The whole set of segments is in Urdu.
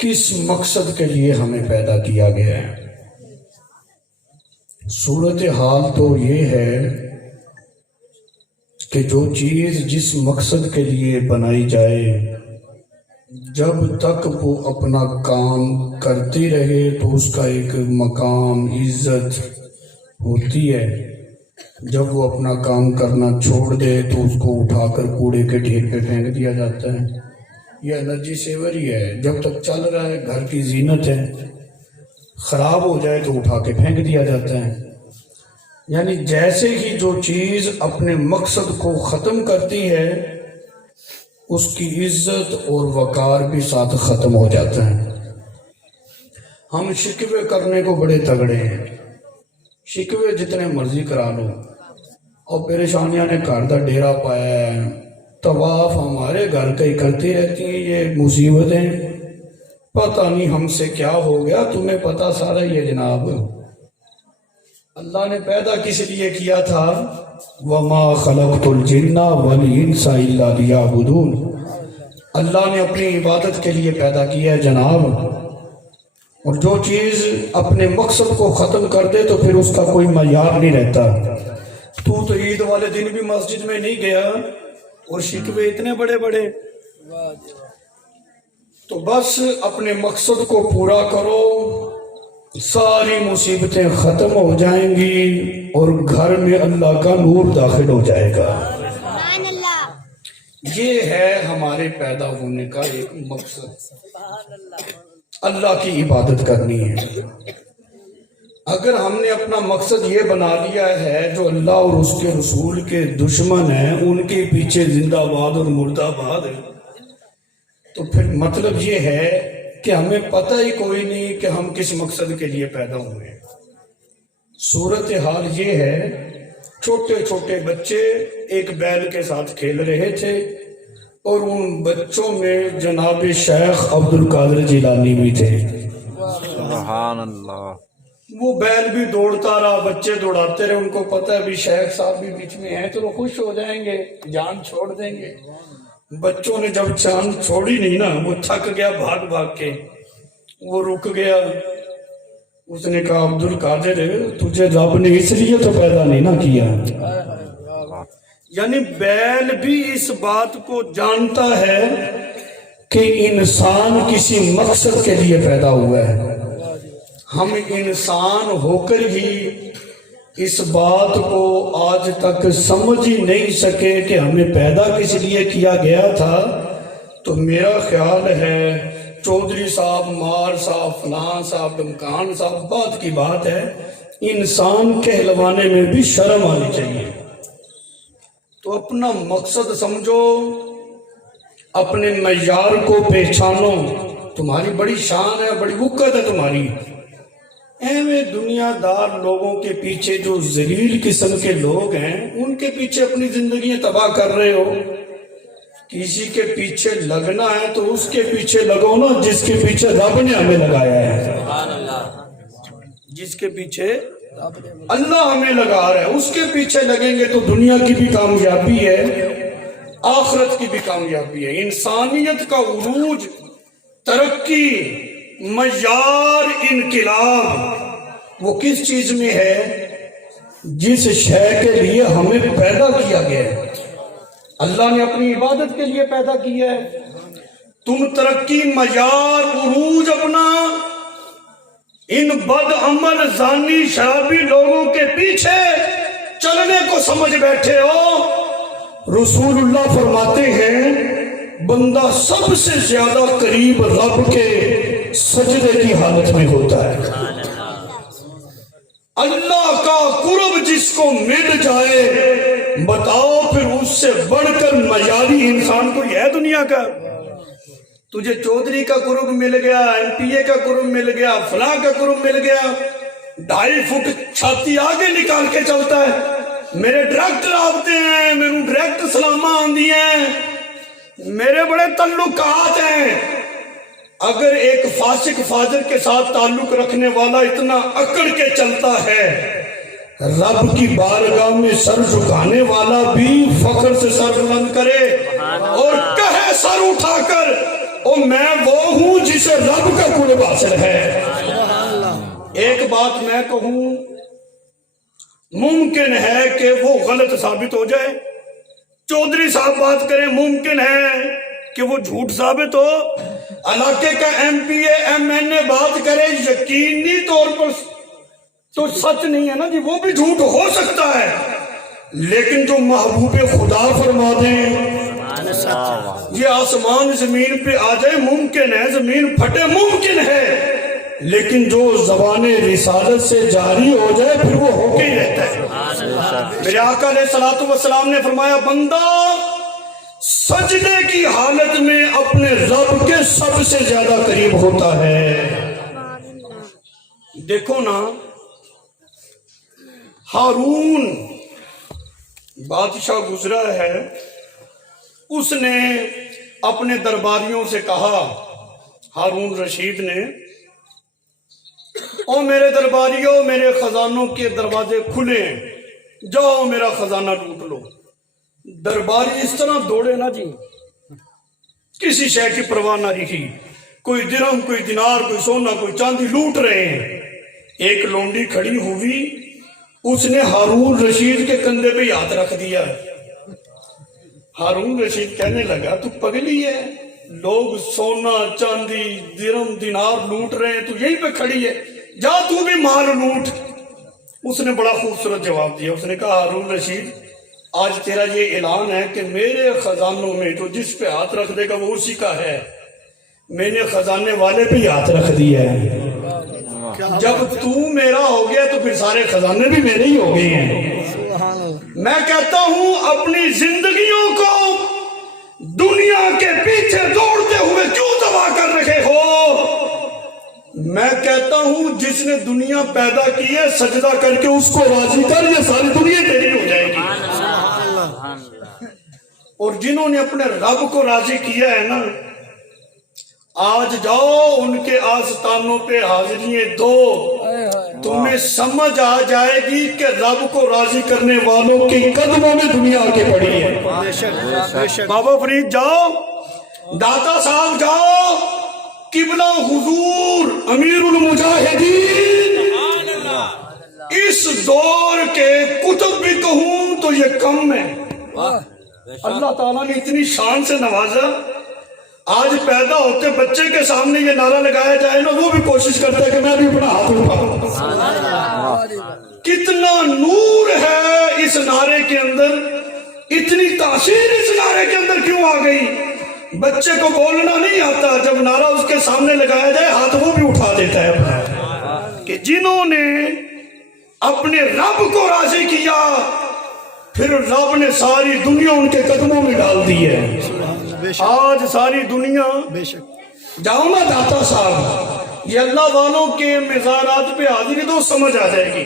کس مقصد کے لیے ہمیں پیدا کیا گیا ہے؟ صورتحال تو یہ ہے کہ جو چیز جس مقصد کے لیے بنائی جائے جب تک وہ اپنا کام کرتی رہے تو اس کا ایک مقام عزت ہوتی ہے، جب وہ اپنا کام کرنا چھوڑ دے تو اس کو اٹھا کر کوڑے کے ڈھیر پہ پھینک دیا جاتا ہے۔ یہ انرجی سیور ہی ہے، جب تک چل رہا ہے گھر کی زینت ہے، خراب ہو جائے تو اٹھا کے پھینک دیا جاتا ہے۔ یعنی جیسے ہی جو چیز اپنے مقصد کو ختم کرتی ہے اس کی عزت اور وقار بھی ساتھ ختم ہو جاتا ہے۔ ہم شکوے کرنے کو بڑے تگڑے ہیں، شکوے جتنے مرضی کرا لو، اور پریشانیاں نے گھر دا ڈیرا پایا ہے، طواف ہمارے گھر کا ہی کرتی رہتی ہیں یہ مصیبتیں، پتہ نہیں ہم سے کیا ہو گیا، تمہیں پتہ سارا ہی ہے جناب۔ اللہ نے پیدا کس لیے کیا تھا؟ وَمَا خَلَقْتُ الْجِنَّ وَالْإِنسَ إِلَّا لِيَعْبُدُونَ، اللہ نے اپنی عبادت کے لیے پیدا کیا ہے جناب۔ اور جو چیز اپنے مقصد کو ختم کر دے تو پھر اس کا کوئی معیار نہیں رہتا۔ تو عید والے دن بھی مسجد میں نہیں گیا اور شکوے اتنے بڑے بڑے، تو بس اپنے مقصد کو پورا کرو، ساری مصیبتیں ختم ہو جائیں گی اور گھر میں اللہ کا نور داخل ہو جائے گا۔ یہ ہے ہمارے پیدا ہونے کا ایک مقصد، اللہ کی عبادت کرنی ہے۔ اگر ہم نے اپنا مقصد یہ بنا لیا ہے جو اللہ اور اس کے رسول کے دشمن ہیں ان کے پیچھے زندہ باد اور مردہ باد، تو پھر مطلب یہ ہے کہ ہمیں پتہ ہی کوئی نہیں کہ ہم کس مقصد کے لیے پیدا ہوئے ہیں۔ صورتحال یہ ہے، چھوٹے چھوٹے بچے ایک بیل کے ساتھ کھیل رہے تھے اور ان بچوں میں جناب شیخ عبد القادر جیلانی بھی تھے۔ سبحان اللہ۔ وہ بیل بھی دوڑتا رہا، بچے دوڑاتے رہے، ان کو پتہ ہے بھی شیخ صاحب بھی بیچ میں ہیں تو وہ خوش ہو جائیں گے، جان چھوڑ دیں گے۔ بچوں نے جب جان چھوڑی نہیں نا، وہ تھک گیا بھاگ بھاگ کے، وہ رک گیا۔ اس نے کہا عبد القادر تجھے رب نے اس لیے تو پیدا نہیں نہ کیا۔ یعنی بیل بھی اس بات کو جانتا ہے کہ انسان کسی مقصد کے لیے پیدا ہوا ہے۔ ہم انسان ہو کر ہی اس بات کو آج تک سمجھ ہی نہیں سکے کہ ہمیں پیدا کس لیے کیا گیا تھا۔ تو میرا خیال ہے چودھری صاحب، مار صاحب، فلاں صاحب، ڈمکان صاحب، بات کی بات ہے، انسان کہلوانے میں بھی شرم آنی چاہیے۔ تو اپنا مقصد سمجھو، اپنے معیار کو پہچانو، تمہاری بڑی شان ہے، بڑی وقت ہے تمہاری۔ ایویں دنیا دار لوگوں کے پیچھے جو ذلیل قسم کے لوگ ہیں ان کے پیچھے اپنی زندگیاں تباہ کر رہے ہو۔ کسی کے پیچھے لگنا ہے تو اس کے پیچھے لگو نا جس کے پیچھے رب نے ہمیں لگایا ہے، جس کے پیچھے اللہ ہمیں لگا رہا ہے اس کے پیچھے لگیں گے تو دنیا کی بھی کامیابی ہے، آخرت کی بھی کامیابی ہے۔ انسانیت کا عروج، ترقی، معیار، انقلاب وہ کس چیز میں ہے؟ جس شے کے لیے ہمیں پیدا کیا گیا ہے۔ اللہ نے اپنی عبادت کے لیے پیدا کیا ہے۔ تم ترقی، معیار، عروج اپنا ان بد عمل زانی شرابی لوگوں کے پیچھے چلنے کو سمجھ بیٹھے ہو۔ رسول اللہ فرماتے ہیں بندہ سب سے زیادہ قریب رب کے سجدے کی حالت میں ہوتا ہے۔ اللہ کا قرب جس کو مل جائے، بتاؤ پھر اس سے بڑھ کر معیاری انسان کوئی ہے دنیا کا؟ تجھے چودھری کا قرب مل گیا، ایم پی اے کا قرب مل گیا، فلاں کا قرب مل گیا، 2.5 فٹ چھاتی آگے نکال کے چلتا ہے، میرے ڈائریکٹ رابطے ہیں، میرے ڈائریکٹ سلامہ آندھی ہیں، میرے بڑے تعلقات ہیں۔ اگر ایک فاسق فاجر کے ساتھ تعلق رکھنے والا اتنا اکڑ کے چلتا ہے، رب کی بارگاہ میں سر جھکانے والا بھی فخر سے سر بلند کرے اور کہے سر اٹھا کر اور میں وہ ہوں جسے رب کا قرب حاصل ہے۔ ایک بات میں کہوں، ممکن ہے کہ وہ غلط ثابت ہو جائے، چودھری صاحب بات کریں، ممکن ہے کہ وہ جھوٹ ثابت ہو، علاقے کا M P A M N A بات کرے، یقینی طور پر تو سچ نہیں ہے نا جی، وہ بھی جھوٹ ہو سکتا ہے، لیکن جو محبوب خدا فرما دیں یہ آسمان زمین پہ آ جائے ممکن ہے، زمین پھٹے ممکن ہے، لیکن جو زبان رسالت سے جاری ہو جائے پھر وہ ہو کے ہی رہتا ہے۔ میرے آقا علیہ الصلوۃ والسلام نے فرمایا، بندہ سجدے کی حالت میں اپنے رب کے سب سے زیادہ قریب ہوتا ہے۔ دیکھو نا، ہارون بادشاہ گزرا ہے، اس نے اپنے درباریوں سے کہا، ہارون رشید نے، او میرے درباریوں، میرے خزانوں کے دروازے کھلے، جاؤ میرا خزانہ لوٹ لو۔ درباری اس طرح دوڑے نا جی، کسی شے کی پرواہ نہ رکھی، کوئی درہم، کوئی دینار، کوئی سونا، کوئی چاندی لوٹ رہے ہیں۔ ایک لونڈی کھڑی ہوئی، اس نے ہارون رشید کے کندھے پہ ہاتھ رکھ دیا۔ ہارون رشید کہنے لگا، تو پگلی ہے، لوگ سونا چاندی درہم دینار لوٹ رہے ہیں، تو یہیں پہ کھڑی ہے، جا تو بھی مال لوٹ۔ اس نے بڑا خوبصورت جواب دیا، اس نے کہا، ہارون رشید آج تیرا یہ اعلان ہے کہ میرے خزانوں میں تو جس پہ ہاتھ رکھ دے گا وہ اسی کا ہے، میں نے خزانے والے پہ ہاتھ رکھ دیا ہے، جب تو میرا ہو گیا تو پھر سارے خزانے بھی میرے ہی ہو گئے ہیں۔ میں کہتا ہوں اپنی زندگیوں کو دنیا کے پیچھے دوڑتے ہوئے کیوں تباہ کر رکھے ہو؟ میں کہتا ہوں جس نے دنیا پیدا کی ہے سجدہ کر کے اس کو راضی کر، یہ ساری دنیا تیری ہو جائے گی۔ اور جنہوں نے اپنے رب کو راضی کیا ہے نا، آج جاؤ ان کے آستانوں پہ حاضرییں دو، تمہیں سمجھ آ جائے گی کہ رب کو راضی کرنے والوں کے قدموں میں دنیا آگے بڑھی ہے۔ بابا فرید جاؤ، داتا صاحب جاؤ، قبلہ حضور امیر المجاہدین، اس دور کے کتب بھی کہوں تو یہ کم ہے۔ اللہ تعالیٰ نے اتنی شان سے نوازا، آج پیدا ہوتے بچے کے سامنے یہ نعرہ لگایا جائے نا، وہ بھی کوشش کرتا ہے کہ میں بھی اپنا ہاتھ اٹھاؤں۔ کتنا نور ہے اس نعرے کے اندر، اتنی تاثیر اس نعرے کے اندر کیوں آ گئی؟ بچے کو بولنا نہیں آتا، جب نعرہ اس کے سامنے لگایا جائے ہاتھ وہ بھی اٹھا دیتا ہے اپنا۔ کہ جنہوں نے اپنے رب کو راضی کیا، پھر رب نے ساری دنیا ان کے قدموں میں ڈال دی ہے۔ آج ساری دنیا، جاؤ نا داتا صاحب، یہ اللہ والوں کے مزارات پہ حاضری دو، سمجھ آ جائے گی۔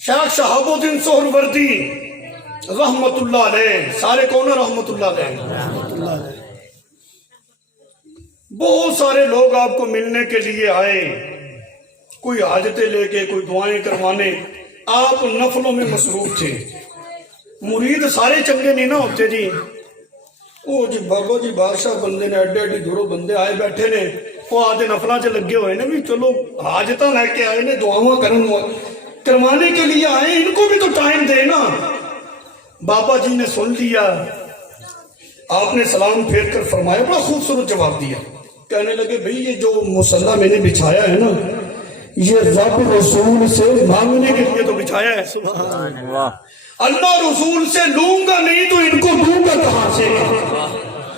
شیخ شہاب الدین سہروردی رحمت اللہ علیہ، سارے کون رحمت اللہ علیہ، بہت سارے لوگ آپ کو ملنے کے لیے آئے، کوئی حاجتیں لے کے، کوئی دعائیں کروانے، آپ نفلوں میں مصروف تھے۔ مرید سارے چنگے نہیں نہ ہوتے جی، وہ جی بابا جی بادشاہ بندے نے، ایڈے ایڈے دوروں بندے آئے بیٹھے نے، وہ آدھے نفلہ چ لگے ہوئے نے، بھی چلو حاجتہ لے کے آئے نے، دعاواں کروانے کے لیے آئے، ان کو بھی تو ٹائم دے نا۔ بابا جی نے سن لیا، آپ نے سلام پھیر کر فرمایا، بڑا خوبصورت جواب دیا، کہنے لگے بھئی یہ جو مصلی میں نے بچھایا ہے نا، یہ رب رسول سے مانگنے کے لیے تو بچھایا ہے، سبحان اللہ، اللہ رسول سے لوں گا نہیں تو ان کو دوں گا کہاں سے؟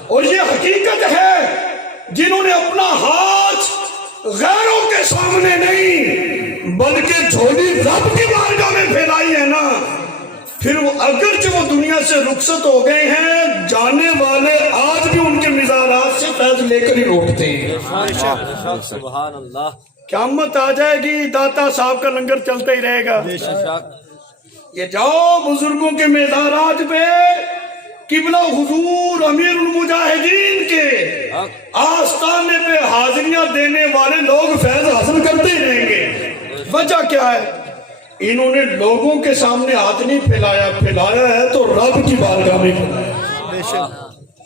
اور یہ حقیقت ہے، جنہوں نے اپنا ہاتھ غیروں کے سامنے نہیں بلکہ جھولی رب کی بارگاہ میں پھیلائی ہے نا، پھر وہ اگرچہ وہ دنیا سے رخصت ہو گئے ہیں، جانے والے آج بھی ان کے مزارات سے فیض لے کر ہی لوٹتے ہیں۔ سبحان اللہ، قیامت آ جائے گی، داتا صاحب کا لنگر چلتا ہی رہے گا۔ یہ جاؤ بزرگوں کے مزارات پہ، قبلہ حضور امیر المجاہدین کے آستانے پہ حاضریاں دینے والے لوگ فیض حاصل کرتے ہی رہیں گے۔ وجہ کیا ہے؟ انہوں نے لوگوں کے سامنے ہاتھ نہیں پھیلایا، پھیلایا ہے تو رب کی بارگاہ میں پھیلایا۔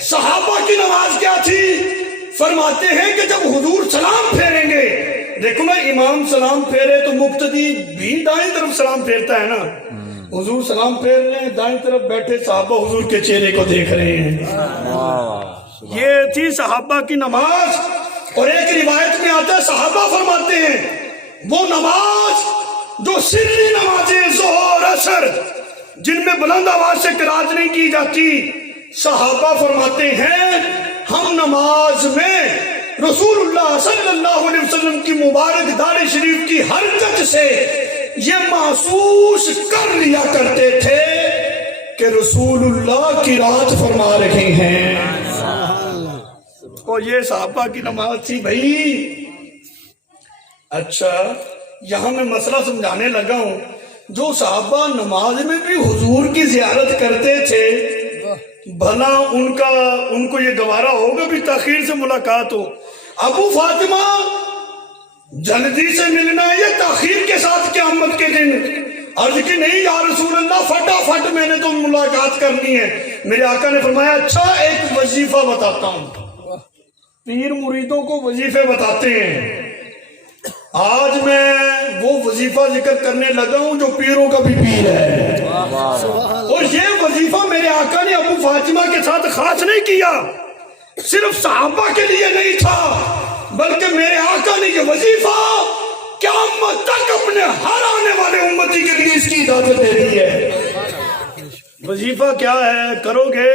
صحابہ کی نماز کیا تھی؟ فرماتے ہیں کہ جب حضور سلام پھیریں گے، دیکھو نا امام سلام پھیرے تو مقتدی بھی دائیں طرف سلام پھیرتا ہے نا، حضور سلام پھیر رہے ہیں، دائیں طرف بیٹھے صحابہ حضور کے چہرے کو دیکھ رہے ہیں۔ یہ تھی صحابہ کی نماز۔ اور ایک روایت میں آتا ہے صحابہ فرماتے ہیں وہ نماز جو سری نمازیں ظہر عصر جن میں بلند آواز سے قرات نہیں کی جاتی، صحابہ فرماتے ہیں ہم نماز میں رسول اللہ صلی اللہ علیہ وسلم کی مبارک داڑھی شریف کی حرکت سے یہ محسوس کر لیا کرتے تھے کہ رسول اللہ قرات فرما رہے ہیں۔ اور یہ صحابہ کی نماز تھی بھائی۔ اچھا یہاں میں مسئلہ سمجھانے لگا ہوں، جو صحابہ نماز میں بھی حضور کی زیارت کرتے تھے، بھلا ان کو یہ گوارا ہوگا بھی تاخیر سے ملاقات ہو؟ ابو فاطمہ جلدی سے ملنا ہے یا تاخیر کے ساتھ قیامت کے دن؟ عرض کی نہیں یا رسول اللہ فٹافٹ میں نے تو ملاقات کرنی ہے۔ میرے آقا نے فرمایا اچھا ایک وظیفہ بتاتا ہوں۔ پیر مریدوں کو وظیفے بتاتے ہیں، آج میں وہ وظیفہ ذکر کرنے لگا ہوں جو پیروں کا بھی پیر ہے۔ اور یہ وظیفہ میرے آقا نے ابو فاطمہ کے ساتھ خاص نہیں کیا، صرف صحابہ کے لیے نہیں تھا، بلکہ میرے آقا نے یہ وظیفہ قیامت تک اپنے ہر آنے والے امتی کے لیے اس کی اجازت دے دی ہے۔ وظیفہ کیا ہے؟ کرو گے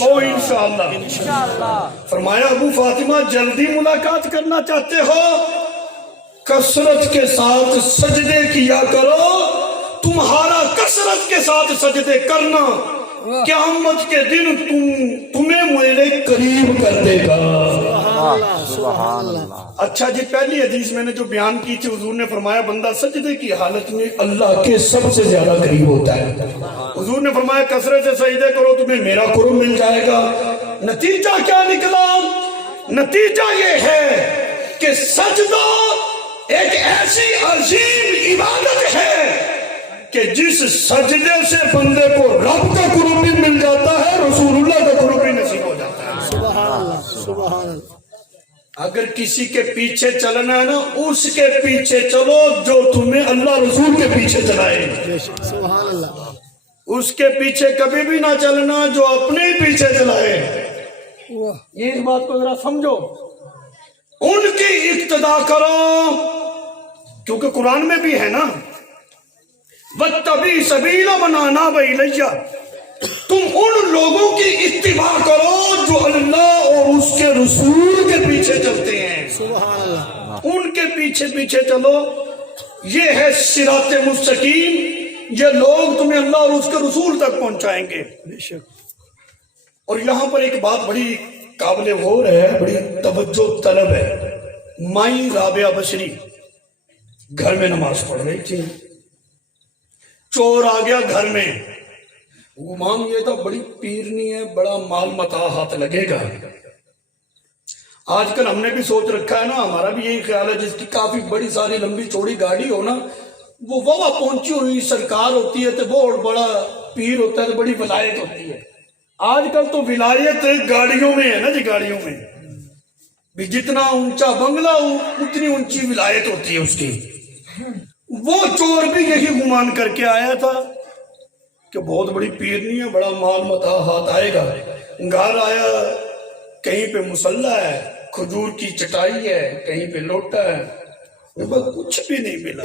وہ انشاءاللہ۔ فرمایا ابو فاطمہ جلدی ملاقات کرنا چاہتے ہو، کثرت کے ساتھ سجدے کیا کرو، تمہارا کثرت کے ساتھ سجدے کرنا قیامت کے دن تمہیں میرے قریب کر دے گا۔ سبحان اللہ۔ اچھا جی پہلی حدیث میں نے جو بیان کی تھی، حضور نے فرمایا بندہ سجدے کی حالت میں اللہ کے سب سے زیادہ قریب ہوتا ہے۔ حضور نے فرمایا کثرت سے سجدے کرو تمہیں میرا قرب مل جائے گا۔ نتیجہ کیا نکلا؟ نتیجہ یہ ہے کہ سجدہ ایک ایسی عظیم عبادت ہے کہ جس سجدے سے بندے کو رب کا قرب بھی مل جاتا ہے، رسول اللہ کا قرب بھی نصیب ہو جاتا ہے۔ سبحان اللہ سبحان اللہ۔ اگر کسی کے پیچھے چلنا ہے نا، اس کے پیچھے چلو جو تمہیں اللہ رسول کے پیچھے چلائے۔ سبحان اللہ۔ اس کے پیچھے کبھی بھی نہ چلنا جو اپنے ہی پیچھے چلائے۔ یہ اس بات کو ذرا سمجھو، ان کی اقتدا کرو، کیونکہ قرآن میں بھی ہے نا وَاتَّبِعْ سَبِيلَ مَنْ أَنَابَ إِلَيَّ، تم ان لوگوں کی اتباع کرو جو اللہ اور اس کے رسول کے پیچھے چلتے ہیں۔ سبحان اللہ۔ ان کے پیچھے پیچھے چلو، یہ ہے صراط مستقیم، یہ لوگ تمہیں اللہ اور اس کے رسول تک پہنچائیں گے۔ بے شک۔ اور یہاں پر ایک بات بڑی قابل غور ہے، بڑی توجہ طلب ہے۔ مائی رابعہ بشری گھر میں نماز پڑھ رہی تھی، چور آ گیا گھر میں۔ گمان یہ تھا بڑی پیرنی ہے، بڑا مال متاع ہاتھ لگے گا۔ آج کل ہم نے بھی سوچ رکھا ہے نا، ہمارا بھی یہی خیال ہے جس کی کافی بڑی ساری لمبی چوڑی گاڑی ہو نا، وہ واہ پہنچی ہوئی سرکار ہوتی ہے تو بہت بڑا پیر ہوتا ہے تو بڑی ولایت ہوتی ہے۔ آج کل تو ولایت گاڑیوں میں ہے نا جی، گاڑیوں میں بھی جتنا اونچا بنگلہ ہو اتنی اونچی ولایت ہوتی ہے اس کی۔ وہ چور بھی یہی گمان کر کے آیا تھا کہ بہت بڑی پیرنی ہے، بڑا مال متاع ہاتھ آئے گا۔ گھر آیا، کہیں پہ مصلی ہے، کھجور کی چٹائی ہے، کہیں پہ لوٹا ہے، بس کچھ بھی نہیں ملا۔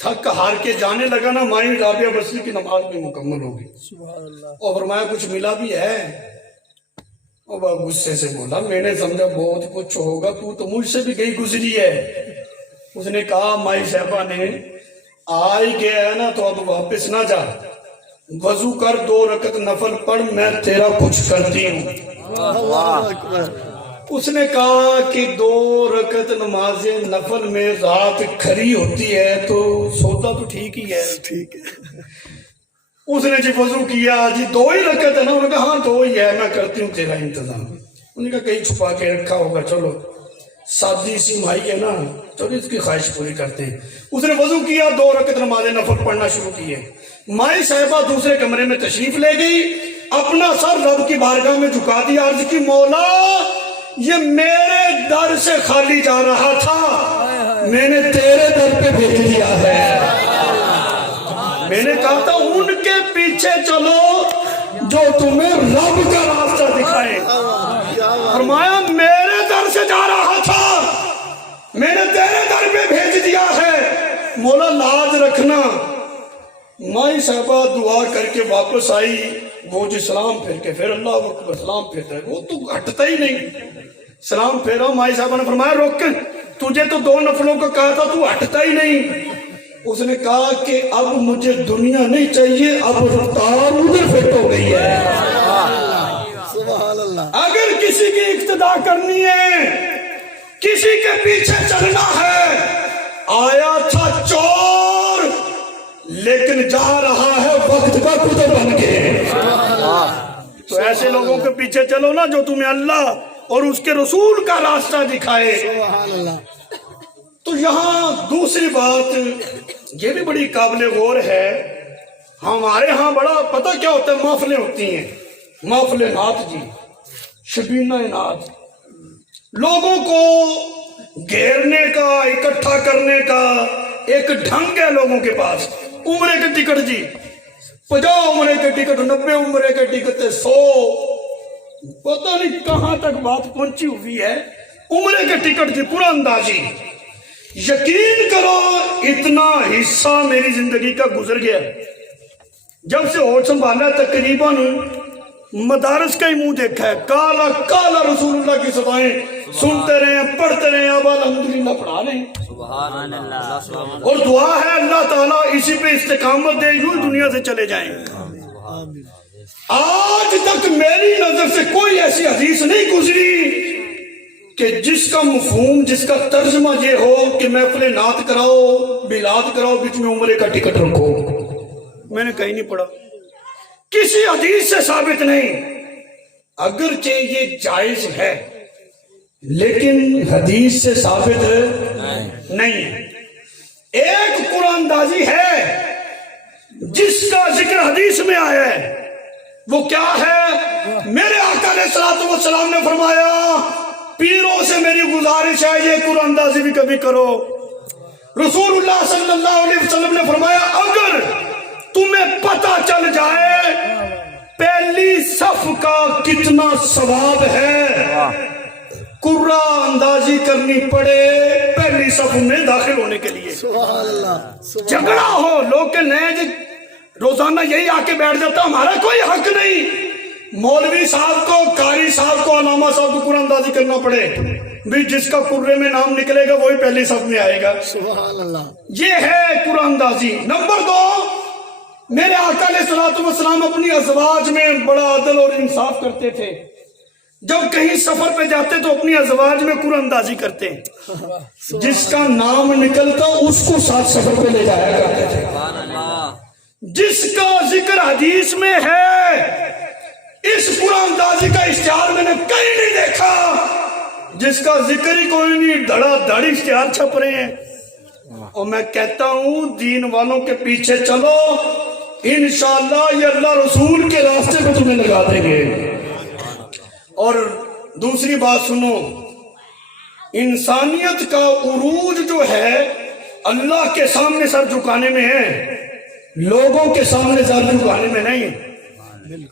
تھک ہار کے جانے لگا نا، مائی رابعہ بصری کی نماز بھی مکمل ہوگی۔ سبحان اللہ۔ اور فرمایا کچھ ملا بھی ہے؟ اور وہ غصے سے بولا میں نے سمجھا بہت کچھ ہوگا، تو مجھ سے بھی گئی گزری ہے۔ اس نے کہا مائی صاحبہ نے آ ہی گیا ہے نا تو اب واپس نہ جا، وضو کر 2 رکعت نفل پڑھ، میں تیرا کچھ کرتی ہوں۔ اللہ اکبر۔ اس نے کہا کہ 2 رکعت نماز نفل میں رات کھری ہوتی ہے تو سودا تو ٹھیک ہی ہے۔ ٹھیک ہے۔ اس نے جی وضو کیا، جی 2 ہی رکعت ہے نا؟ انہوں نے کہا ہاں 2 ہی ہے، میں کرتی ہوں تیرا انتظام۔ انہوں نے کہا کہیں چھپا کے رکھا ہوگا، چلو سادی سی مائی ہے نا چلو اس کی خواہش پوری کرتے ہیں. اس نے وضو کیا 2 رکعت نماز نفل پڑھنا شروع کیے. مائی صاحبہ دوسرے کمرے میں تشریف لے گئی, اپنا سر رب کی بارگاہ میں جھکا دیا, عرض کی مولا یہ میرے در سے خالی جا رہا تھا, میں نے تیرے در پہ بھیج دیا ہے. میں نے کہا تھا ان کے پیچھے چلو جو تمہیں رب کا راستہ دکھائے. فرمایا میرے در سے جا رہا تھا, میں نے تیرے در پہ بھیج دیا ہے, مولا لاج رکھنا. مائی صاحبہ دعا کر کے واپس آئی, وہ جو سلام پھیر کے پھر اللہ اکبر سلام پھیرتا ہے, وہ تو ہٹتا ہی نہیں. سلام پھیرا, مائی صاحبہ نے فرمایا رک, تجھے تو 2 نفلوں کا کہا تھا, تو ہٹتا ہی نہیں. اس نے کہا کہ اب مجھے دنیا نہیں چاہیے, اب رفتار ادھر فٹ ہو گئی ہے. سبحان اللہ. اگر کسی کی اقتدا کرنی ہے, کسی کے پیچھے چلنا ہے, آیا تھا چور لیکن جا رہا ہے وقت کا قدر بن کے. تو ایسے لوگوں کے پیچھے چلو نا جو تمہیں اللہ اور اس کے رسول کا راستہ دکھائے. سبحان اللہ. تو یہاں دوسری بات یہ بھی بڑی قابل غور ہے. ہمارے ہاں بڑا پتہ کیا ہوتا ہے, محفلیں ہوتی ہیں, محفل نعت جی, شبینہ نعت, لوگوں کو گھیرنے کا, اکٹھا کرنے کا ایک ڈھنگ ہے لوگوں کے پاس. عمرے کے ٹکٹ جی 50 عمرے کے ٹکٹ, 90 عمرے کے ٹکٹ, 100, پتہ نہیں کہاں تک بات پہنچی ہوئی ہے. عمرے کے ٹکٹ جی پورا اندازی. یقین کرو اتنا حصہ میری زندگی کا گزر گیا, جب سے ہوش سنبھالا تقریباً مدارس کا ہی منہ دیکھا ہے. کالا کالا رسول اللہ کی سبائیں سنتے رہے ہیں, پڑھتے رہے ہیں, اب الحمدللہ پڑھا رہے ہیں. سبحان اللہ. اور دعا ہے اللہ تعالیٰ اسی پہ استقامت دے, یوں دنیا سے چلے جائیں. آج تک میری نظر سے کوئی ایسی حدیث نہیں گزری کہ جس کا مفہوم, جس کا ترجمہ یہ ہو کہ محفل نعت کراؤ, میلاد کراؤ, بیچ میں عمرے کا ٹکٹ رکھو. میں نے کہیں نہیں پڑھا, کسی حدیث سے ثابت نہیں. اگرچہ یہ جائز ہے لیکن حدیث سے ثابت نہیں ہے. ایک قرآن اندازی ہے جس کا ذکر حدیث میں آیا ہے, وہ کیا ہے؟ میرے آقا علیہ الصلوۃ والسلام نے فرمایا پیروں سے میری گزارش ہے یہ قرآن اندازی بھی کبھی کرو. رسول اللہ صلی اللہ علیہ وسلم نے فرمایا اگر تمہیں پتہ چل جائے پہلی صف کا کتنا ثواب ہے, قرآن اندازی کرنی پڑے پہلی صف میں داخل ہونے کے لیے. سبحان اللہ. جھگڑا ہو, لوگ کہ نہیں روزانہ یہی آ کے بیٹھ جاتا, ہمارا کوئی حق نہیں. مولوی صاحب کو, قاری صاحب کو, علامہ صاحب کو قرآن اندازی کرنا پڑے بھی, جس کا قرے میں نام نکلے گا وہی پہلی صف میں آئے گا. سبحان اللہ. یہ ہے قرآن اندازی. نمبر 2, میرے آقا علیہ الصلوۃ والسلام اپنی ازواج میں بڑا عدل اور انصاف کرتے تھے. جب کہیں سفر پہ جاتے تو اپنی ازواج میں قرآن اندازی کرتے, جس کا نام نکلتا اس کو ساتھ سفر پہ لے جایا کرتے تھے. جس کا ذکر حدیث میں ہے اس قرآن اندازی کا اشتہار میں نے کہیں نہیں دیکھا. جس کا ذکر ہی کوئی نہیں, دھڑا دھڑ اشتہار چھپ رہے ہیں. اور میں کہتا ہوں دین والوں کے پیچھے چلو, انشاءاللہ یہ اللہ رسول کے راستے پہ تمہیں لگا دیں گے. اور دوسری بات سنو, انسانیت کا عروج جو ہے اللہ کے سامنے سر جھکانے میں ہے, لوگوں کے سامنے سر جھکانے میں نہیں.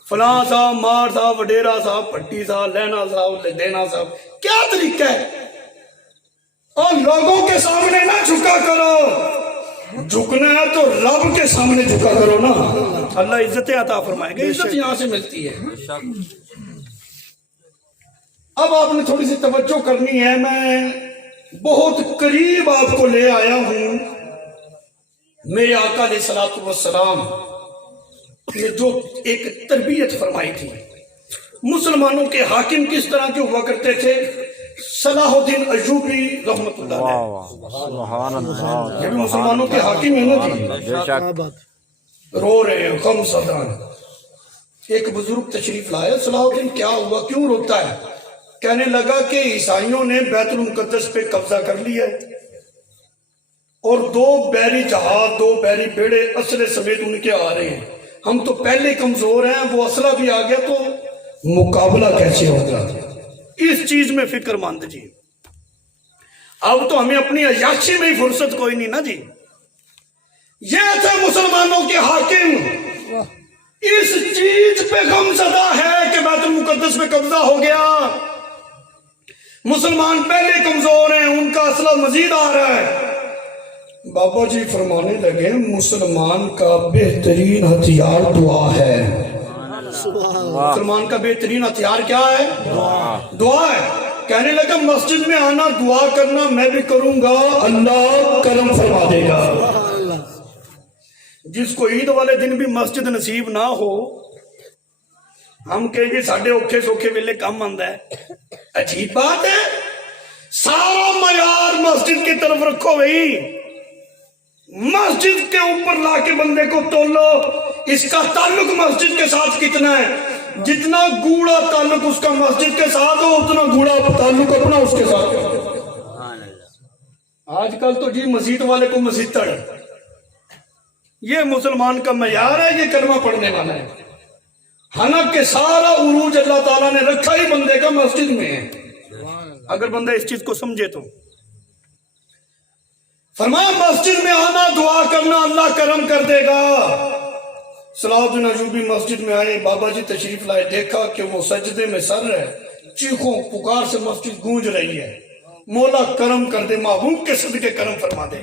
فلاں صاحب, مار صاحب, وڈیرا صاحب, پٹی صاحب, لینا صاحب, دینا صاحب, کیا طریقہ ہے؟ اور لوگوں کے سامنے نہ جھکا کرو, جھکنا ہے تو رب کے سامنے جھکا کرو نا. اللہ عزت عطا فرمائے گا, عزت یہاں سے ملتی ہے. اب آپ نے تھوڑی سی توجہ کرنی ہے, میں بہت قریب آپ کو لے آیا ہوں. میرے آقا علیہ الصلوۃ والسلام نے جو ایک تربیت فرمائی تھی, مسلمانوں کے حاکم کس طرح کے ہوا کرتے تھے, صلاح الدین ایوبی رحمۃ اللہ علیہ, یہ بھی مسلمانوں کے حاکم ہیں نا جی. رو رہے ہیں غم زدہ. ایک بزرگ تشریف لائے, صلاح الدین کیا ہوا, کیوں روتا ہے؟ کہنے لگا کہ عیسائیوں نے بیت المقدس پہ قبضہ کر لیا ہے اور 2 بحری جہاز 2 بحری بیڑے اسلحے سمیت ان کے آ رہے ہیں، ہم تو پہلے کمزور ہیں، وہ اسلحہ بھی آ گیا تو مقابلہ کیسے ہوگا؟ اس چیز میں فکر مند جی۔ اب تو ہمیں اپنی عیاشی میں ہی فرصت کوئی نہیں نا جی۔ یہ تھے مسلمانوں کے حاکم، اس چیز پہ غم زدہ ہے کہ بیت المقدس میں قبضہ ہو گیا۔ مسلمان پہلے کمزور ہیں، ان کا اسلحہ مزید آ رہا ہے۔ بابا جی فرمانے لگے مسلمان کا بہترین ہتھیار دعا ہے۔ مسلمان کا بہترین ہتھیار کیا ہے؟ دعا ہے۔ کہنے لگا مسجد میں آنا دعا کرنا میں بھی کروں گا، اللہ کرم فرما دے گا۔ جس کو عید والے دن بھی مسجد نصیب نہ ہو، ہم کہیں گے ساڈے اوکھے سوکھے ویلے کم آندا ہے۔ عجیب بات ہے، سارا معیار مسجد کی طرف رکھو بھائی، مسجد کے اوپر لا کے بندے کو تولو، اس کا تعلق مسجد کے ساتھ کتنا ہے، جتنا گوڑا تعلق اس کا مسجد کے ساتھ ہو اتنا گوڑا تعلق اپنا اس کے ساتھ ہو۔ آج کل تو جی مسجد والے کو مسجد، یہ مسلمان کا معیار ہے، یہ کلمہ پڑھنے والا ہے، حالانکہ سارا عروج اللہ تعالیٰ نے رکھا ہی بندے کا مسجد میں ہے، اگر بندہ اس چیز کو سمجھے تو۔ فرمایا مسجد میں آنا دعا کرنا اللہ کرم کر دے گا۔ صلاح الدین ایوبی مسجد میں آئے، بابا جی تشریف لائے، دیکھا کہ وہ سجدے میں سر ہے، چیخوں پکار سے مسجد گونج رہی ہے، مولا کرم کر دے، محبوب کے صدقے کرم فرما دے۔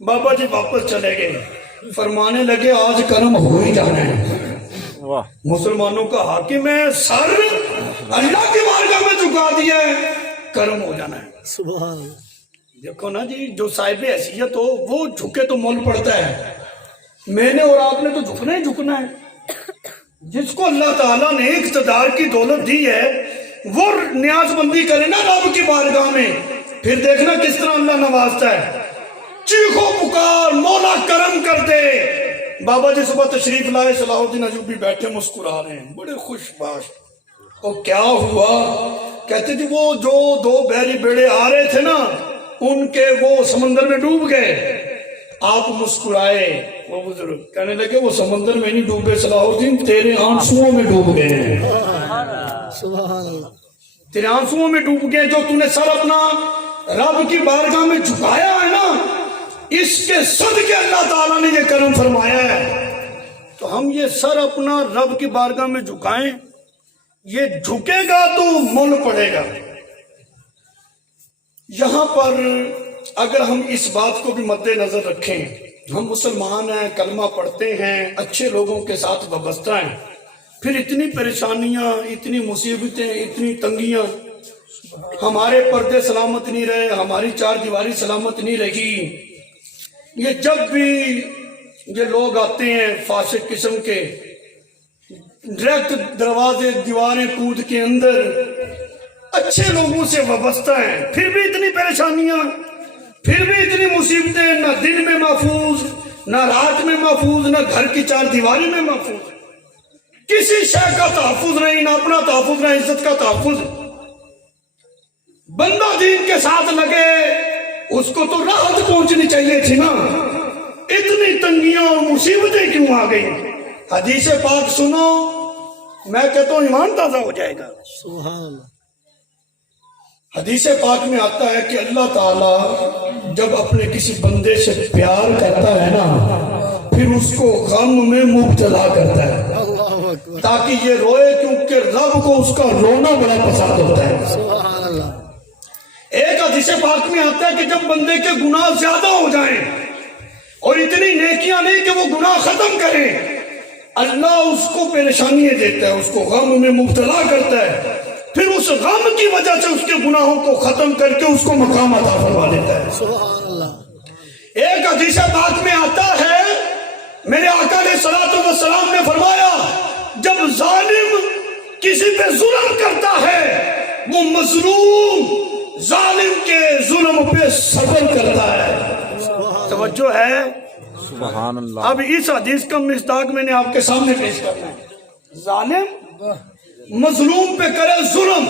بابا جی واپس چلے گئے، فرمانے لگے آج کرم ہو ہی جانا ہے، مسلمانوں کا حاکم ہے، سر اللہ کی بارگاہ میں جھکا دیا ہے، کرم ہو جانا ہے۔ سبحان اللہ۔ دیکھو نا جی، جو صاحب حیثیت ہو وہ جھکے تو مول پڑتا ہے، میں نے اور آپ نے تو جھکنا ہی جھکنا ہے۔ جس کو اللہ تعالیٰ نے اقتدار کی دولت دی ہے وہ نیاز بندی کرے نا رب کی بارگاہ میں، پھر دیکھنا کس طرح اللہ نوازتا ہے۔ چیخو پکار مولا کرم کر دے۔ بابا جی صبح تشریف لائے، صلاح الدین ایوبی بیٹھے مسکرا رہے ہیں، بڑے خوش باش۔ اور کیا ہوا؟ کہتے تھے وہ جو 2 بحری بیڑے آ رہے تھے نا ان کے وہ سمندر میں ڈوب گئے، آپ مسکرائے۔ وہ بزرگ کہنے لگے وہ سمندر میں نہیں ڈوبے صلاح الدین، تیرے آنسوؤں میں ڈوب گئے ہیں، سبحان اللہ۔ تیرے آنسوؤں میں ڈوب گئے، جو تُو نے سر اپنا رب کی بارگاہ میں جھکایا ہے نا، اس کے صدقے اللہ تعالیٰ نے یہ کرم فرمایا ہے۔ تو ہم یہ سر اپنا رب کی بارگاہ میں جھکائیں، یہ جھکے گا تو مول پڑے گا۔ یہاں پر اگر ہم اس بات کو بھی مد نظر رکھیں، ہم مسلمان ہیں، کلمہ پڑھتے ہیں، اچھے لوگوں کے ساتھ وابستہ ہیں، پھر اتنی پریشانیاں، اتنی مصیبتیں، اتنی تنگیاں، ہمارے پردے سلامت نہیں رہے، ہماری 4 دیواری سلامت نہیں رہی۔ یہ جب بھی یہ لوگ آتے ہیں فاسق قسم کے، ڈائریکٹ دروازے دیواریں کود کے اندر اچھے لوگوں سے وابستہ ہیں، پھر بھی اتنی پریشانیاں، پھر بھی اتنی مصیبتیں، نہ دن میں محفوظ، نہ رات میں محفوظ، نہ گھر کی 4 دیواری میں محفوظ، کسی شے کا تحفظ نہیں، نہ اپنا تحفظ نہ عزت کا تحفظ۔ بندہ دین کے ساتھ لگے، اس کو تو راحت پہنچنی چاہیے تھی نا، اتنی تنگیاں اور مصیبتیں کیوں آ گئی؟ حدیث پاک سنو، میں کہتا ہوں ایمان تازہ ہو جائے گا۔ سبحان اللہ۔ حدیث پاک میں آتا ہے کہ اللہ تعالیٰ جب اپنے کسی بندے سے پیار کرتا ہے نا، پھر اس کو غم میں مبتلا کرتا ہے اللہ اکبر۔ تاکہ یہ روئے، کیونکہ رب کو اس کا رونا بڑا پسند ہوتا ہے۔ سبحان اللہ۔ ایک حدیث پاک میں آتا ہے کہ جب بندے کے گناہ زیادہ ہو جائیں اور اتنی نیکیاں نہیں کہ وہ گناہ ختم کریں، اللہ اس کو پریشانیاں دیتا ہے، اس کو غم میں مبتلا کرتا ہے، پھر اس غم کی وجہ سے اس کے گناہوں کو ختم کر کے اس کو مقام عطا فرما دیتا ہے۔ سبحان اللہ۔ ایک حدیث پاک میں آتا ہے، میرے آقا علیہ الصلوۃ والسلام نے فرمایا جب ظالم کسی پہ ظلم کرتا ہے، وہ مظلوم ظالم کے ظلم پہ صبر کرتا ہے۔ توجہ ہے؟ سبحان اللہ۔ اب اس حدیث کا مصداق میں نے آپ کے سامنے پیش کرنا ہے۔ ظالم مظلوم پہ کرے ظلم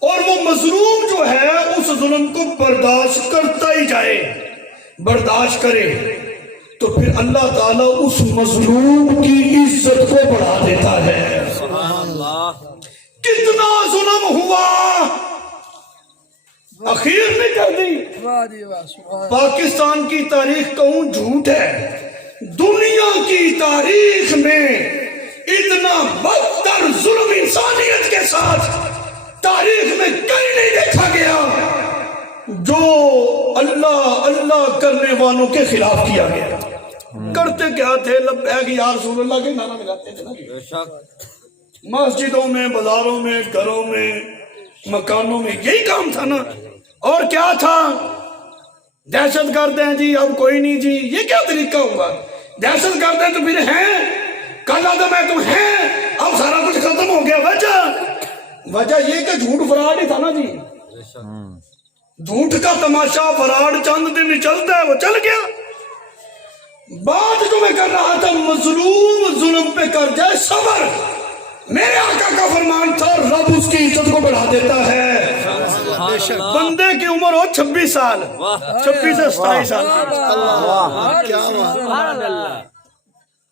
اور وہ مظلوم جو ہے اس ظلم کو برداشت کرتا ہی جائے، برداشت کرے، تو پھر اللہ تعالیٰ اس مظلوم کی عزت کو بڑھا دیتا ہے۔ کتنا ظلم ہوا، اخیر میں کر دی۔ پاکستان کی تاریخ کہوں جھوٹ ہے، دنیا کی تاریخ میں اتنا بدتر ظلم انسانیت کے ساتھ تاریخ میں کہیں نہیں دیکھا گیا جو اللہ اللہ کرنے والوں کے خلاف کیا گیا۔ کرتے کیا تھے؟ لبیک یا رسول اللہ کے نعرہ لگاتے تھے نا، مسجدوں میں، بازاروں میں، گھروں میں، مکانوں میں، یہی کام تھا نا۔ اور کیا تھا؟ دہشت گرد ہیں جی، اب کوئی نہیں جی، یہ کیا طریقہ ہوا؟ دہشت گرد ہیں تو پھر ہیں، کل آدم ہے تو ہیں، اب سارا کچھ ختم ہو گیا۔ وجہ یہ کہ جھوٹ فراڈ ہی تھا نا جی، جھوٹ کا تماشا فراڈ چند دن چلتا ہے، وہ چل گیا۔ بات جو میں کر رہا تھا، مظلوم ظلم پہ کر جائے صبر، میرے آقا کا فرمان تھا، رب اس کی عزت کو بڑھا دیتا ہے۔ بندے کی عمر ہو 26 سال، 26 سے 27 سال،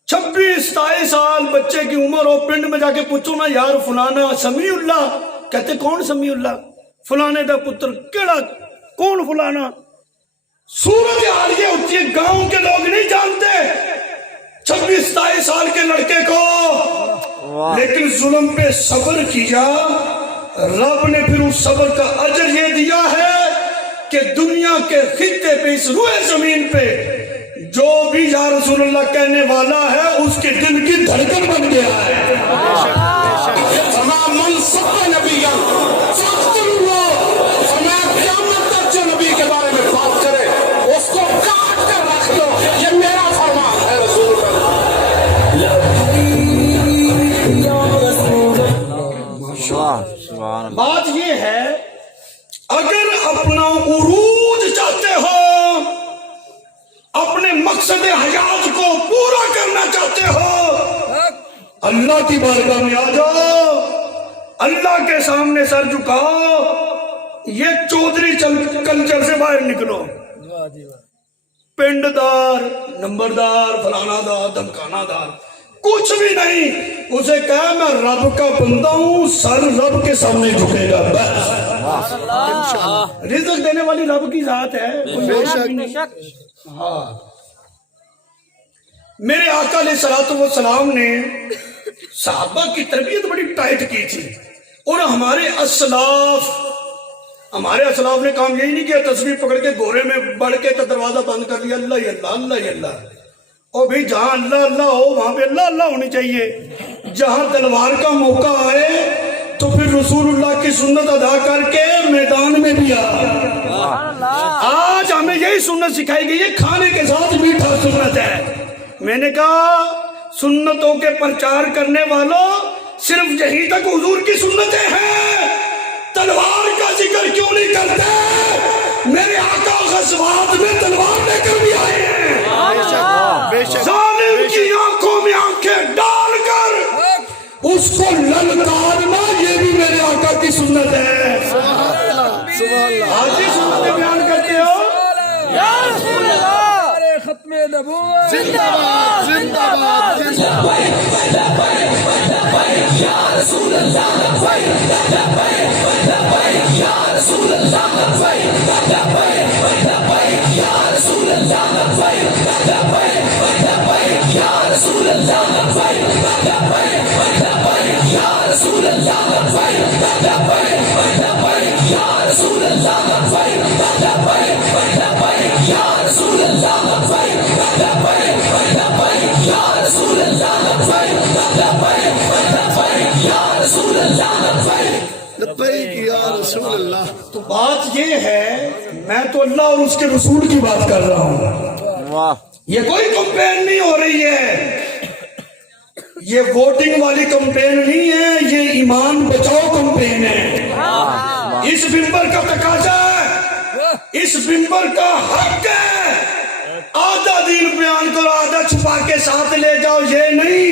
26-27 سال بچے کی عمر ہو، پنڈ میں جا کے پوچھو نا یار فلانا سمیع اللہ، کہتے کون سمیع اللہ؟ فلانے دا پتر، کیڑا کون فلانا؟ صورت حال یہ ہوتی ہے، گاؤں کے لوگ نہیں جانتے 26-27 سال کے لڑکے کو، لیکن ظلم پہ صبر کیا، رب نے پھر اس صبر کا اجر یہ دیا ہے کہ دنیا کے خطے پہ، اس روئے زمین پہ جو بھی یا رسول اللہ کہنے والا ہے اس کے دل کی دھڑکن بن گیا ہے۔ من سب نبی قیامت تک جو نبی کے بارے میں بات کرے اس کو کاٹ کر رکھ دو، یہ میرا فرمان ہے رسول اللہ۔ بات یہ ہے، اگر اپنا عروج چاہتے ہو، اپنے مقصد حیات کو پورا کرنا چاہتے ہو، اللہ کی بارگاہ میں آ جاؤ، اللہ کے سامنے سر جھکاؤ، یہ چودھری کلچر سے باہر نکلو، پنڈ دار، نمبردار، فلانا دار، دھمکانا دار، کچھ بھی نہیں۔ اسے کہا میں رب کا بندہ ہوں، سر رب کے سامنے جھکے گا، بس۔ رزق دینے والی رب کی ذات ہے، بے شک۔ ہاں، میرے آقا علیہ الصلوۃ والسلام نے صحابہ کی تربیت بڑی ٹائٹ کی تھی، اور ہمارے اسلاف نے کام یہی نہیں کیا تسبیح پکڑ کے گورے میں بڑھ کے تو دروازہ بند کر لیا، اللہ ہی اللہ، اللہ ہی اللہ۔ اور بھی جہاں اللہ اللہ ہو وہاں پہ اللہ اللہ ہونی چاہیے، جہاں تلوار کا موقع آئے تو پھر رسول اللہ کی سنت ادا کر کے میدان میں بھی آج ہمیں یہی سنت سکھائی گئی ہے، کھانے کے ساتھ میٹھا سنت ہے۔ میں نے کہا سنتوں کے پرچار کرنے والوں، صرف یہی تک حضور کی سنتیں ہیں، تلوار کا ذکر کیوں نہیں کرتے؟ میرے آقا غزوات میں تلوار لے کر بھی آئے ہیں، ظالم کی آنکھوں میں آنکھیں ڈال کر اس کو للکارنا، یہ بھی میرے آقا کی سنت ہے۔ آج یہ سنتیں بیان کرتے ہو، یا رسول اللہ ختم نبوت زندہ باد، زندہ باد، زندہ باد، یا رسول اللہ، یا رسول اللہ، یا رسول اللہ، یا رسول اللہ، یا رسول اللہ، یا رسول اللہ، یا رسول اللہ، یا رسول اللہ، لبیک یا رسول اللہ۔ تو بات یہ ہے، میں تو اللہ اور اس کے رسول کی بات کر رہا ہوں، یہ کوئی کمپین نہیں ہو رہی ہے، یہ ووٹنگ والی کمپین نہیں ہے، یہ ایمان بچاؤ کمپین ہے۔ اس ممبر کا تقاضا ہے، اس ممبر کا حق ہے، آدھا دین بیان کرو، آدھا چھپا کے ساتھ لے جاؤ، یہ نہیں۔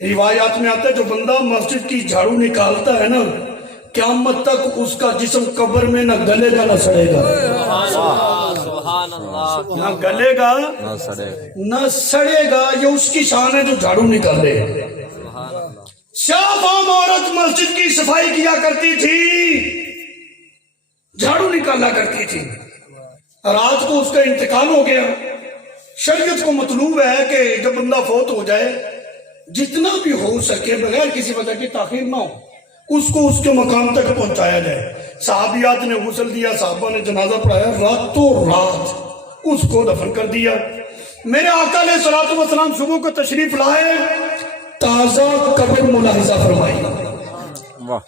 روایات میں آتا ہے جو بندہ مسجد کی جھاڑو نکالتا ہے نا قیامت تک اس کا جسم قبر میں نہ گلے گا نہ سڑے گا، سبحان اللہ نہ گلے گا نہ سڑے نہ سڑے گا۔ یہ اس کی شان ہے جو جھاڑو نکالے۔ شاہ فام عورت مسجد کی صفائی کیا کرتی تھی، جھاڑو نکالا کرتی تھی، اور آج کو اس کا انتقال ہو گیا۔ شریعت کو مطلوب ہے کہ جب بندہ فوت ہو جائے جتنا بھی ہو سکے بغیر کسی وجہ کی تاخیر نہ ہو، اس کو اس کے مقام تک پہنچایا جائے۔ صحابیات نے غسل دیا، صحابہ نے جنازہ پڑھایا، راتوں رات اس کو دفن کر دیا۔ میرے آقا علیہ الصلوۃ والسلام صبح کو تشریف لائے، تازہ قبر ملاحظہ فرمائی۔ واہ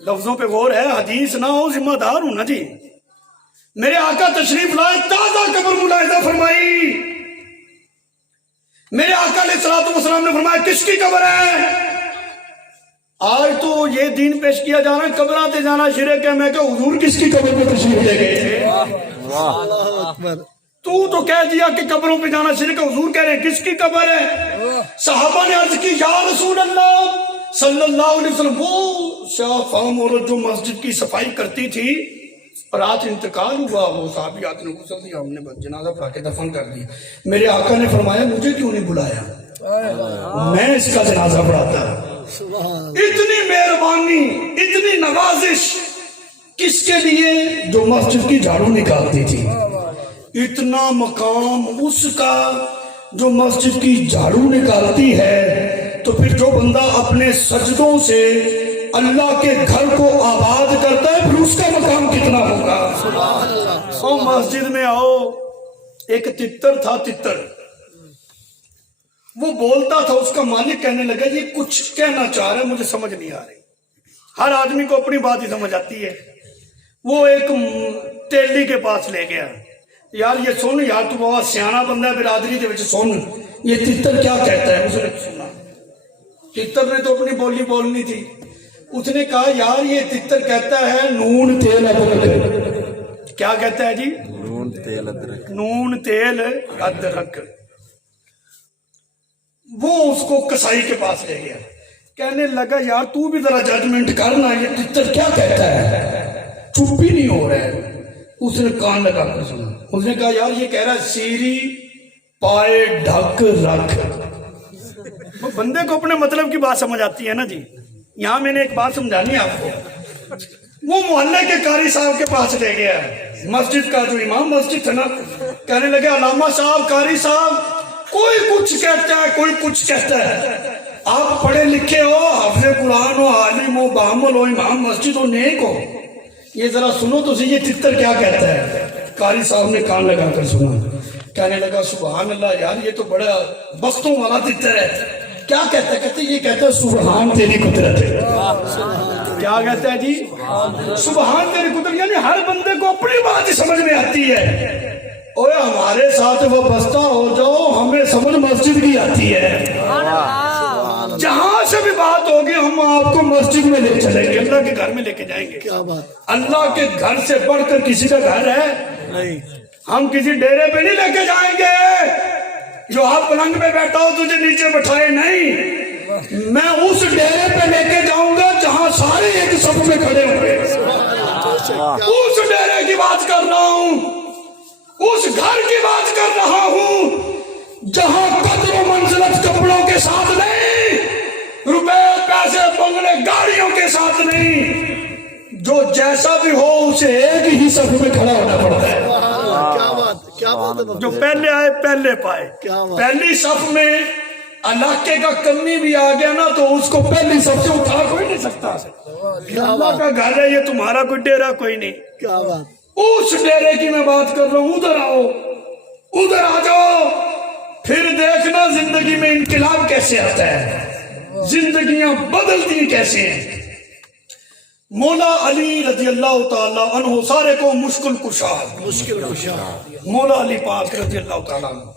لفظوں پہ غور ہے، حدیث نہ ہو ذمہ دار ہوں نا جی۔ میرے آقا تشریف لائے، تازہ قبر ملاحظہ فرمائی۔ میرے آقا علیہ الصلوۃ والسلام نے فرمایا کس کی قبر ہے؟ آج تو یہ دین پیش کیا جا رہا ہے قبریں تے جانا شرک ہے۔ میں کہ حضور کس کی قبر پہ تشریف لے گئے تھے؟ اللہ اکبر تو کہہ دیا کہ قبروں پہ جانا شرک ہے، حضور کہہ رہے ہیں کس کی قبر ہے؟ صحابہ نے عرض کی یا رسول اللہ صلی اللہ علیہ وسلم، وہ شاہ فام عورت جو مسجد کی صفائی کرتی تھی، رات انتقال ہوا، وہ صحابیات نے غسل دیا، ہم نے جنازہ پڑھا کے دفن کر دیا۔ میرے آقا نے فرمایا مجھے کیوں نہیں بلایا، میں اس کا جنازہ پڑھاتا۔ اتنی مہربانی، اتنی نوازش کس کے لیے؟ جو مسجد کی جھاڑو نکالتی تھی۔ اتنا مقام اس کا جو مسجد کی جھاڑو نکالتی ہے، تو پھر جو بندہ اپنے سجدوں سے اللہ کے گھر کو آباد کرتا ہے پھر اس کا مقام کتنا ہوگا۔ اور مسجد میں آؤ، ایک تتر تھا، تتر وہ بولتا تھا، اس کا مالک کہنے لگا یہ کچھ کہنا چاہ رہا ہے مجھے سمجھ نہیں آ رہی۔ ہر آدمی کو اپنی بات ہی سمجھ آتی ہے۔ وہ ایک تیلی کے پاس لے گیا، یار یہ سن، یار تو بہت سیانا بندہ ہے برادری دے وچ، سن یہ تتر کیا کہتا ہے۔ اس نے سنا، تتر نے تو اپنی بولی بولنی تھی۔ اس نے کہا یار یہ تتر کہتا ہے نون تیل ادرک۔ کیا کہتا ہے جی؟ نون تیل ادرک۔ نون تیل ادرک۔ وہ اس کو کسائی کے پاس لے گیا، کہنے لگا یار تو بھی ذرا ججمنٹ کرنا، یہ تتر کیا کہتا ہے، چپ ہی نہیں ہو رہا ہے۔ اس نے کان لگا کر سنا، اس نے کہا یار یہ کہہ رہا ہے سیری پائے ڈھک رکھ۔ بندے کو اپنے مطلب کی بات سمجھ آتی ہے نا جی۔ یہاں میں نے ایک بات سمجھانی ہے آپ کو۔ وہ محلے کے قاری صاحب کے پاس لے گیا، مسجد کا جو امام مسجد تھا نا، کہنے لگے علامہ صاحب، قاری صاحب، کوئی کچھ کہتا ہے کوئی کچھ کہتا ہے، آپ پڑھے لکھے ہو، حافظ قرآن ہو، عالم ہو، بعمل ہو، امام مسجد ہو، نیک ہو، یہ ذرا سنو تو صحیح یہ تتر کیا کہتا ہے۔ قاری صاحب نے کان لگا کر سنا، کہنے لگا سبحان اللہ، یار یہ تو بڑا بختوں والا تتر ہے۔ کیا کہتا ہے؟ کہتے یہ کہتا ہے سبحان تیری قدرت ہے۔ کیا کہتا ہے جی؟ سبحان تیری قدرت، یعنی ہر بندے کو اپنی بات ہی سمجھ میں آتی ہے۔ اوے ہمارے ساتھ وابستہ ہو جاؤ، ہمیں سمجھ مسجد کی آتی ہے۔ جہاں سے بھی بات ہوگی ہم آپ کو مسجد میں لے چلیں گے، اللہ کے گھر میں لے کے جائیں گے۔ کیا بات، اللہ کے گھر سے بڑھ کر کسی کا گھر ہے نہیں۔ ہم کسی ڈیرے پہ نہیں لے کے جائیں گے جو آپ پلنگ پہ بیٹھا ہو تجھے نیچے بٹھائے، نہیں، میں اس ڈیرے پہ لے کے جاؤں گا جہاں سارے ایک صف میں کھڑے ہوئے۔ اس ڈیرے کی بات کر رہا ہوں، اس گھر کی بات کر رہا ہوں جہاں قدر و منزلت کپڑوں کے ساتھ نہیں، روپے پیسے بنگلے گاڑیوں کے ساتھ نہیں، جو جیسا بھی ہو اسے ایک ہی صف میں کھڑا ہونا پڑتا ہے۔ کیا بات، کیا بات ہے، جو پہلے آئے پہلے پائے۔ پہلی صف میں علاقے کا کمی بھی آ گیا نا تو اس کو پہلی صف سے اٹھا کوئی نہیں سکتا۔ اللہ کا گھر ہے، یہ تمہارا کوئی ڈیرا کوئی نہیں۔ کیا بات، اس ڈیرے کی میں بات کر رہا ہوں، ادھر آؤ، ادھر آ جاؤ، پھر دیکھنا زندگی میں انقلاب کیسے آتا ہے، زندگیاں بدلتی کیسے ہیں۔ مولا علی رضی اللہ تعالیٰ عنہ سارے کو مشکل کشا، مشکل کشا، مولا علی پاک رضی اللہ تعالیٰ عنہ،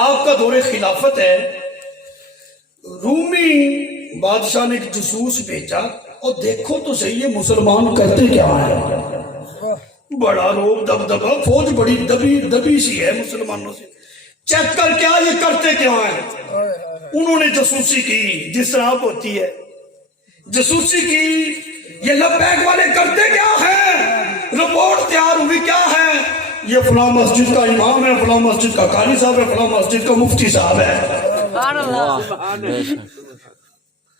آپ کا دور خلافت ہے۔ رومی بادشاہ نے ایک جاسوس بھیجا، اور دیکھو تو صحیح یہ مسلمان کرتے کیا ہیں، بڑا روب دبدبا، فوج بڑی دبی سی ہے مسلمانوں سے، چیک کر کیا یہ کرتے کیا ہیں۔ انہوں نے جاسوسی کی جس طرح آپ ہوتی ہے جاسوسی کی. یہ لبیک والے کرتے کیا ہیں؟ رپورٹ تیار ہوئی کیا ہے؟ یہ فلاں مسجد کا امام ہے، فلاں مسجد کا قاری صاحب ہے، فلاں مسجد کا مفتی صاحب ہے.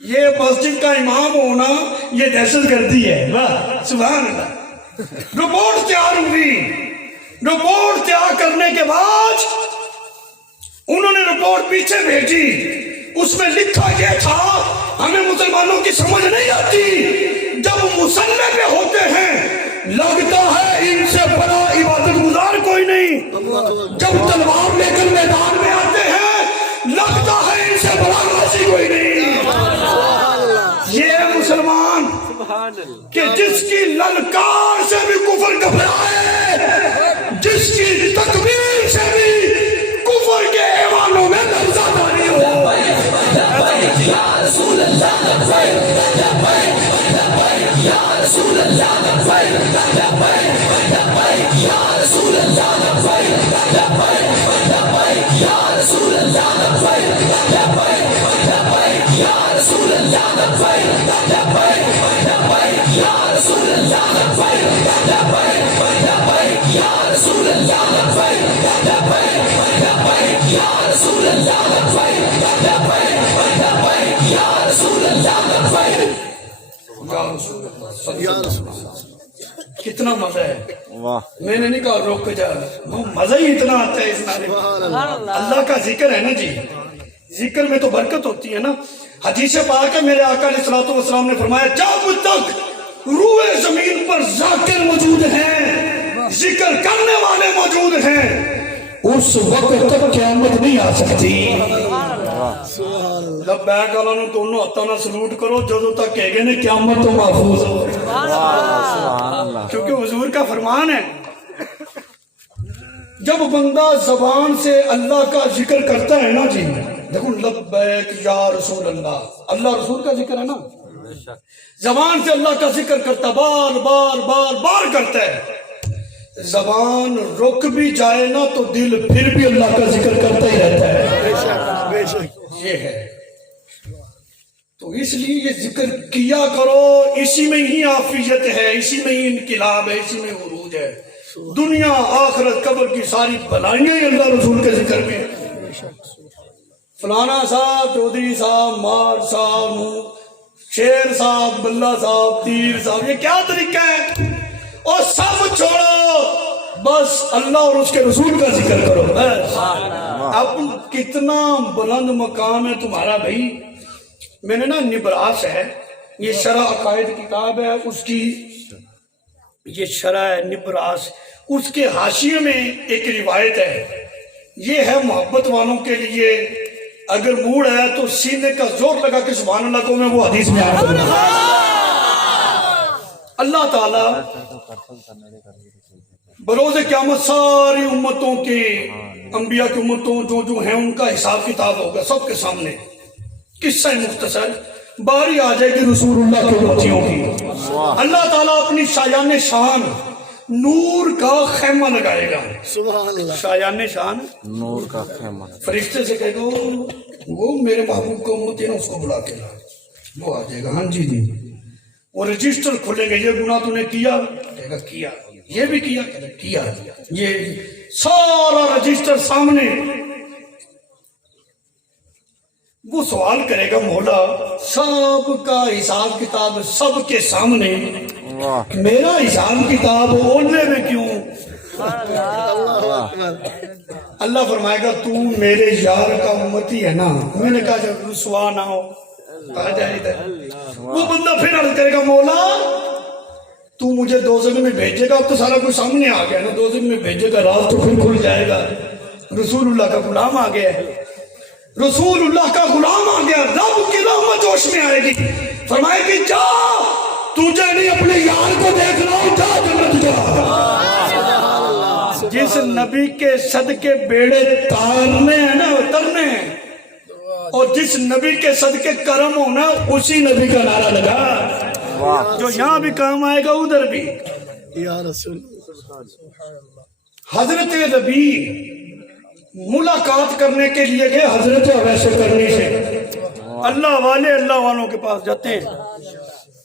یہ مسجد کا امام ہونا یہ دہشت گردی ہے. واہ سبحان اللہ. رپورٹ تیار ہوئی. رپورٹ تیار کرنے کے بعد انہوں نے رپورٹ پیچھے بھیجی. اس میں لکھا یہ تھا ہمیں مسلمانوں کی سمجھ نہیں آتی، جب مسلح پہ ہوتے ہیں لگتا ہے ان سے بڑا عبادت گزار کوئی نہیں، جب تلوار لے کر میدان میں آتے ہیں لگتا ہے ان سے بڑا غازی کوئی نہیں. یہ مسلمان کہ جس کی للکار سے بھی کفر گھبرائے، جس کی تکبیر سے بھی کفر کے ایوانوں میں لرزہ داری ہو. یا رسول اللہ لبیک لبیک لبیک یا رسول اللہ لبیک لبیک لبیک یا رسول اللہ لبیک لبیک لبیک یا رسول اللہ لبیک لبیک لبیک یا رسول اللہ لبیک لبیک لبیک یا رسول اللہ لبیک لبیک لبیک یا رسول اللہ لبیک لبیک لبیک یا رسول اللہ لبیک لبیک لبیک یا رسول اللہ لبیک. کتنا مزہ ہے. واہ میں نے نہیں کہا روک جا، مزہ ہی اتنا آتا ہے اس نعرے میں. اللہ کا ذکر ہے نا جی، ذکر میں تو برکت ہوتی ہے نا. حدیث پاک ہے میرے آقا علیہ الصلوۃ والسلام نے فرمایا جب تک روئے زمین پر ذاکر موجود ہیں، ذکر کرنے والے موجود ہیں، اس وقت تک قیامت نہیں آ سکتی. لبیک والا نو دونوں ہاتھوں نال سلوٹ کرو جدوں تک کہے گے نے قیامت تو محفوظ ہو، کیونکہ حضور کا فرمان ہے جب بندہ زبان سے اللہ کا ذکر کرتا ہے نا جی، دیکھو لبیک یا رسول اللہ، اللہ رسول کا ذکر ہے نا، زبان سے اللہ کا ذکر کرتا بار بار بار بار کرتا ہے. زبان رک بھی جائے نا تو دل پھر بھی اللہ کا ذکر کرتا ہی رہتا ہے. یہ ہے تو اس لیے یہ ذکر کیا کرو، اسی میں ہی عافیت ہے، اسی میں ہی انقلاب ہے، اسی میں عروج ہے. دنیا آخرت قبر کی ساری بلائیاں ہی اللہ رسول کے ذکر میں. فلانا صاحب، چودھری صاحب، مار صاحب، شیر صاحب، بلہ صاحب، تیر صاحب، یہ کیا طریقہ ہے؟ اور سب چھوڑو، بس اللہ اور اس کے رسول کا ذکر کرو. اب کتنا بلند مقام ہے تمہارا بھائی. میں نے نا نبراس ہے، یہ شرح عقائد کتاب ہے، اس کی یہ شرح ہے نبراس، اس کے حاشیے میں ایک روایت ہے. یہ ہے محبت والوں کے لیے، اگر موڈ ہے تو سینے کا زور لگا کے سبحان اللہ کو میں وہ حدیث میں آیا. اللہ تعالیٰ بروز قیامت ساری امتوں کے انبیاء کی امتوں جو ہیں ان کا حساب کتاب ہوگا سب کے سامنے. قصہ مختصر باری آ جائے گی رسول اللہ کے امتیوں کی. اللہ تعالیٰ اپنی شایان شان نور کا خیمہ لگائے گا. سبحان اللہ. شایان شان نور کا خیمہ. فرشتے سے کہے گا وہ میرے محبوب کو امتی ہے نا، اس کو بلا کے لا. وہ آ جائے گا، ہاں جی جی. وہ رجسٹر کھلے گا، یہ گناہ تو نے کیا، کہے گا کیا، یہ بھی کیا، کہے گا کیا. یہ سارا رجسٹر سامنے. وہ سوال کرے گا مولا سب کا حساب کتاب سب کے سامنے، میرا حساب کتاب اونے میں کیوں؟ اللہ فرمائے گا تو میرے یار کا امتی ہے نا. میں نے کہا جب رسوا نہ ہو آ جائے ادھر. وہ بندہ پھر عرض کرے گا مولا تو مجھے دوزخ میں بھیجے گا. اب تو سارا کچھ سامنے آ گیا نا، دوزخ میں بھیجے گا، راز تو پھر کھل جائے گا. رسول اللہ کا غلام آ گیا ہے، رسول اللہ کا غلام آ گیا. رب کی رحمت جوش میں آئے گی، فرمائے گی جا تجھے نہیں اپنے یار کو دیکھ رہا ہوں، جا جنت جا. جس نبی کے صدقے بیڑے تارنے ہیں نا اترنے ہیں، اور جس نبی کے صدقے کرم ہونا اسی نبی کا نعرہ لگا. جو یہاں بھی کام آئے گا ادھر بھی. یا رسول حضرت ربی ملاقات کرنے کے لیے گئے حضرت اویس کرنی سے. اللہ والے اللہ والوں کے پاس جاتے ہیں،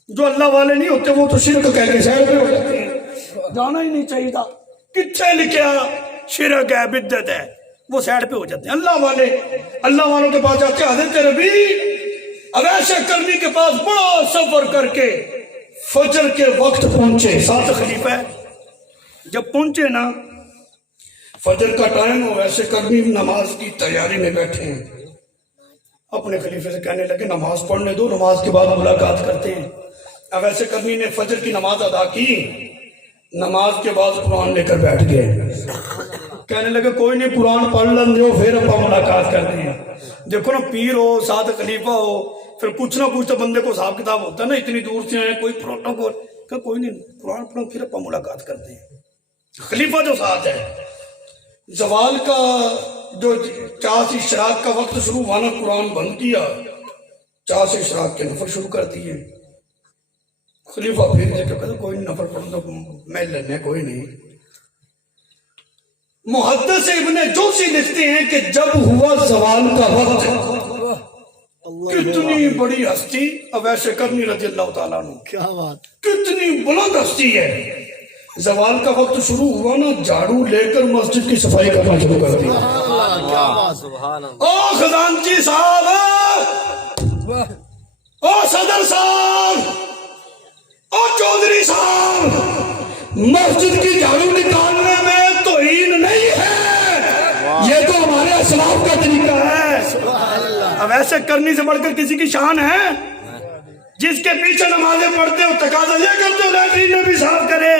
جو اللہ والے نہیں ہوتے وہ تو شرک کہہ کے سائڈ پہ ہو جاتے ہیں، جانا ہی نہیں چاہیے تھا، کتنے لکھا شرک ہے بدعت ہے، وہ سائڈ پہ ہو جاتے ہیں۔ اللہ والے اللہ والوں کے پاس جاتے ہیں۔ حضرت ربی اویس کرنی کے پاس بڑا سفر کر کے فجر کے وقت پہنچے، سات خلیفہ ہے، جب پہنچے نا فجر کا ٹائم ہو، ویسے کرنی نماز کی تیاری میں بیٹھے ہیں، اپنے خلیفے سے کہنے لگے نماز پڑھنے دو، نماز کے بعد ملاقات کرتے ہیں۔ اب ویسے کرنی نے فجر کی نماز ادا کی، نماز کے بعد قرآن لے کر بیٹھ گئے، کہنے لگے کوئی نہیں قرآن پڑھ لیں دو پھر اپنا ملاقات کرتے ہیں۔ دیکھو نا پیر ہو ساتھ خلیفہ ہو، پھر کچھ نہ کچھ تو بندے کو حساب کتاب ہوتا ہے نا، اتنی دور سے آئے کوئی پروٹوکول، کہ کوئی نہیں قرآن پڑھو پھر اپنا ملاقات کرتے ہیں۔ خلیفہ جو ساتھ ہے، زوال کا جو 4 سے اشراق کا وقت شروع ہوا نا، قرآن بند کیا، 4 سے اشراق کے نفل شروع کر دیے۔ خلیفہ پھر دیکھ کے کہتا کوئی نہیں نفل پڑھو تو میں لینے کوئی نہیں۔ محدث ابن جوزی لکھتے ہیں کہ جب ہوا زوال کا وقت، کتنی بڑی ہستی اویس کرنی رضی اللہ تعالیٰ عنہ، کیا بات، کتنی بلند ہستی ہے، زوال کا وقت شروع ہوا نا، جھاڑو لے کر مسجد کی صفائی کرنا شروع کر دی۔ کیا بات، سبحان اللہ، او خزانچی صاحب، او صدر صاحب، او چودھری صاحب، مسجد کی جھاڑو نکالنے میں توہین نہیں ہے، یہ تو ہمارے اسلاف کا طریقہ ہے۔ اب ایسے کرنی سے بڑھ کر کسی کی شان ہے؟ جس کے پیچھے نمازیں پڑھتے ہو تقاضا یہ کرتے ہو لیٹرین میں بھی صاف کرے۔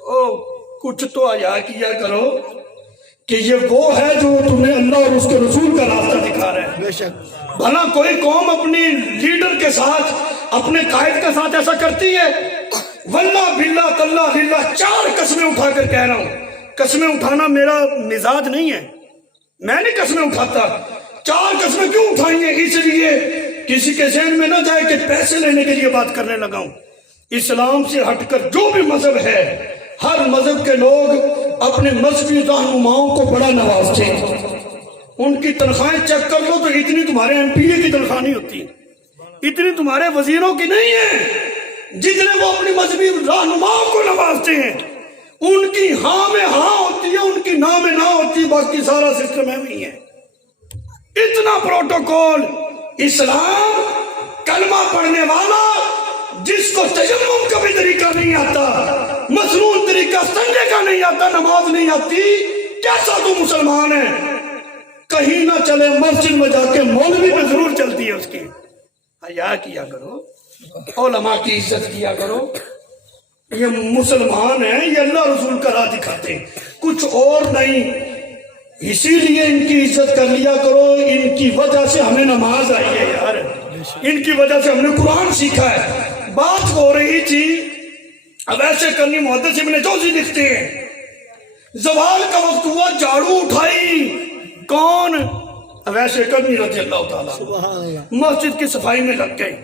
او کچھ تو حیا کیا کرو کہ یہ وہ ہے جو تمہیں اللہ اور اس کے رسول کا راستہ دکھا رہا ہے۔ بے شک، بھلا کوئی قوم اپنی لیڈر کے ساتھ، اپنے قائد کے ساتھ ایسا کرتی ہے؟ واللہ باللہ تاللہ للہ 4 قسمیں اٹھا کر کہہ رہا ہوں، قسمیں اٹھانا میرا مزاج نہیں ہے، میں نہیں قسمیں اٹھاتا۔ 4 قسمیں کیوں اٹھائیں گے؟ اس لیے کسی کے ذہن میں نہ جائے کہ پیسے لینے کے لیے بات کرنے لگا ہوں۔ اسلام سے ہٹ کر جو بھی مذہب ہے، ہر مذہب کے لوگ اپنے مذہبی رہنماؤں کو بڑا نوازتے ہیں، ان کی تنخواہیں چیک کر لو تو اتنی تمہارے ایم پی اے کی تنخواہ نہیں ہوتی، اتنی تمہارے وزیروں کی نہیں ہے، جتنے وہ اپنی مذہبی رہنماؤں کو نوازتے ہیں۔ ان کی ہاں میں ہاں ہوتی ہے، ان کی نہ میں نہ ہوتی، باقی سارا سسٹم ایویں ہی ہے۔ اتنا پروٹوکول اسلام، کلمہ پڑھنے والا جس کو تیمم کا بھی طریقہ نہیں آتا، مصنون طریقہ سننے کا نہیں آتا، نماز نہیں آتی، کیسا تو مسلمان ہے؟ کہیں نہ چلے مسجد میں جا کے مولوی میں ضرور چلتی ہے اس کی۔ حیا کیا کرو، علماء کی عزت کیا کرو، یہ مسلمان ہیں، یہ اللہ رسول کا راہ دکھاتے ہیں، کچھ اور نہیں۔ اسی لیے ان کی عزت کر لیا کرو، ان کی وجہ سے ہمیں نماز آئی ہے یار، ان کی وجہ سے ہم نے قرآن سیکھا ہے۔ بات ہو رہی تھی اب ایسے کرنی، محدث ابن جوزی لکھتے ہیں زوال کا وقت ہوا، جھاڑو اٹھائی، کون؟ اویس کرنی رضی اللہ تعالیٰ، سبحان اللہ، مسجد کی صفائی میں لگ گئی۔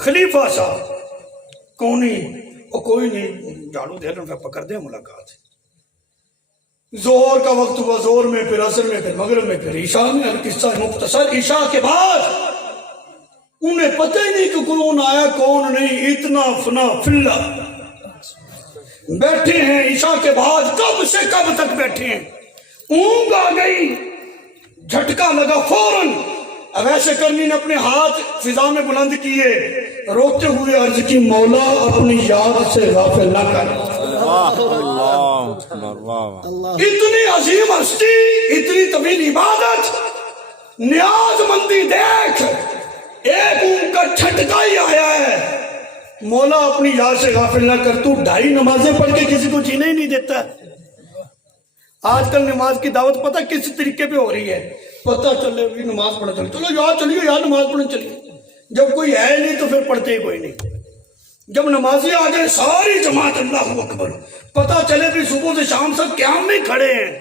خلیفہ صاحب کون ہی اور کوئی نہیں، جھاڑو دے رہے پکڑ دیں ملاقات۔ زہر کا وقت ہوا، زہر میں پھر عصر میں پھر مغرب میں پھر عشاء میں، قصہ مختصر۔ عشاء کے بعد انہیں پتہ ہی نہیں کہ کون آیا کون نہیں، اتنا فنا فلا بیٹھے ہیں۔ عشاء کے بعد کب سے کب تک بیٹھے ہیں، اونگ آ گئی، جھٹکا لگا فوراً۔ اویس کرنی نے اپنے ہاتھ فضا میں بلند کیے، روتے ہوئے عرض کی مولا اپنی یاد سے غافل نہ کر۔ اتنی عظیم ہستی، اتنی طویل عبادت، نیاز مندی دیکھ، ایک اونگ کا جھٹکا ہی آیا ہے۔ مولا اپنی یاد سے غافل نہ کر۔ تو 2.5 نمازیں پڑھ کے کسی کو جینے ہی نہیں دیتا۔ آج کل نماز کی دعوت پتہ کس طریقے پہ ہو رہی ہے؟ پتہ چلے بھی نماز پڑھنا چلے، چلو یار چلیے یار نماز پڑھنے چلیے، جب کوئی ہے نہیں تو پھر پڑھتے ہی کوئی نہیں۔ جب نمازی آ جائے ساری جماعت اللہ اکبر، پتہ چلے بھی صبح سے شام تک قیام میں کھڑے ہیں،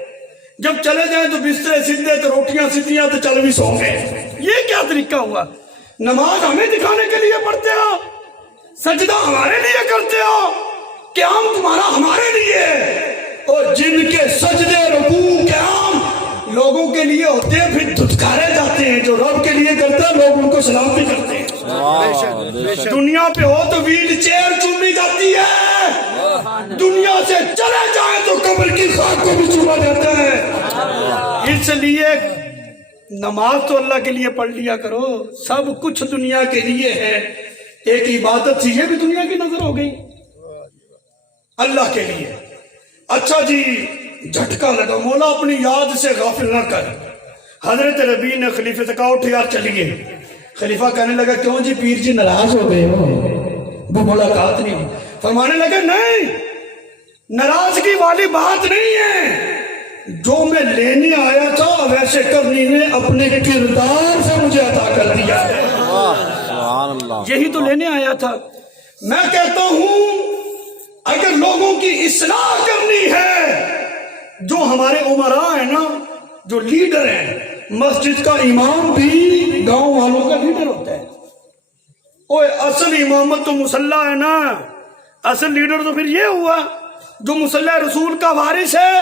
جب چلے جائیں تو بسترے سیدھے تو روٹیاں سیدھیاں تو چل بھی سو گئے۔ یہ کیا طریقہ ہوا؟ نماز ہمیں دکھانے کے لیے پڑھتے ہو، سجدہ ہمارے لیے کرتے ہو، قیام تمہارا ہمارے لیے، اور جن کے سجدے رکوع قیام لوگوں کے لیے ہوتے ہیں پھر دھتکارے جاتے ہیں، جو رب کے لیے لوگ ان کو سلام بھی کرتے ہیں. دنیا پہ ہو تو ویل چیئر چومی جاتی ہے, دنیا سے چلے جائیں تو قبر کی خاک کو بھی چوما جاتا ہے. اس لیے نماز تو اللہ کے لیے پڑھ لیا کرو, سب کچھ دنیا کے لیے ہے. ایک عبادت تھی, یہ بھی دنیا کی نظر ہو گئی اللہ کے لیے. اچھا جی, جھٹکا لگا, مولا اپنی یاد سے غافل نہ کر. حضرت ربی نے خلیفہ سے کہا, اٹھ یار چلیے. خلیفہ کہنے لگا, کیوں جی پیر جی ناراض ہو گئے ہو, وہ ملاقات نہیں ہو. فرمانے لگے, نہیں, ناراضگی والی بات نہیں ہے, جو میں لینے آیا تھا ویسے کرنی نے اپنے کردار سے مجھے عطا کر دیا ہے. سبحان اللہ. یہی تو لینے آیا تھا. میں کہتا ہوں اگر لوگوں کی اصلاح کرنی ہے, جو ہمارے عمراء ہیں نا, جو لیڈر ہیں, مسجد کا امام بھی گاؤں والوں کا لیڈر ہوتا ہے. اوے اصل امامت تو مصلی ہے نا, اصل لیڈر تو پھر یہ ہوا جو مصلی رسول کا وارث ہے,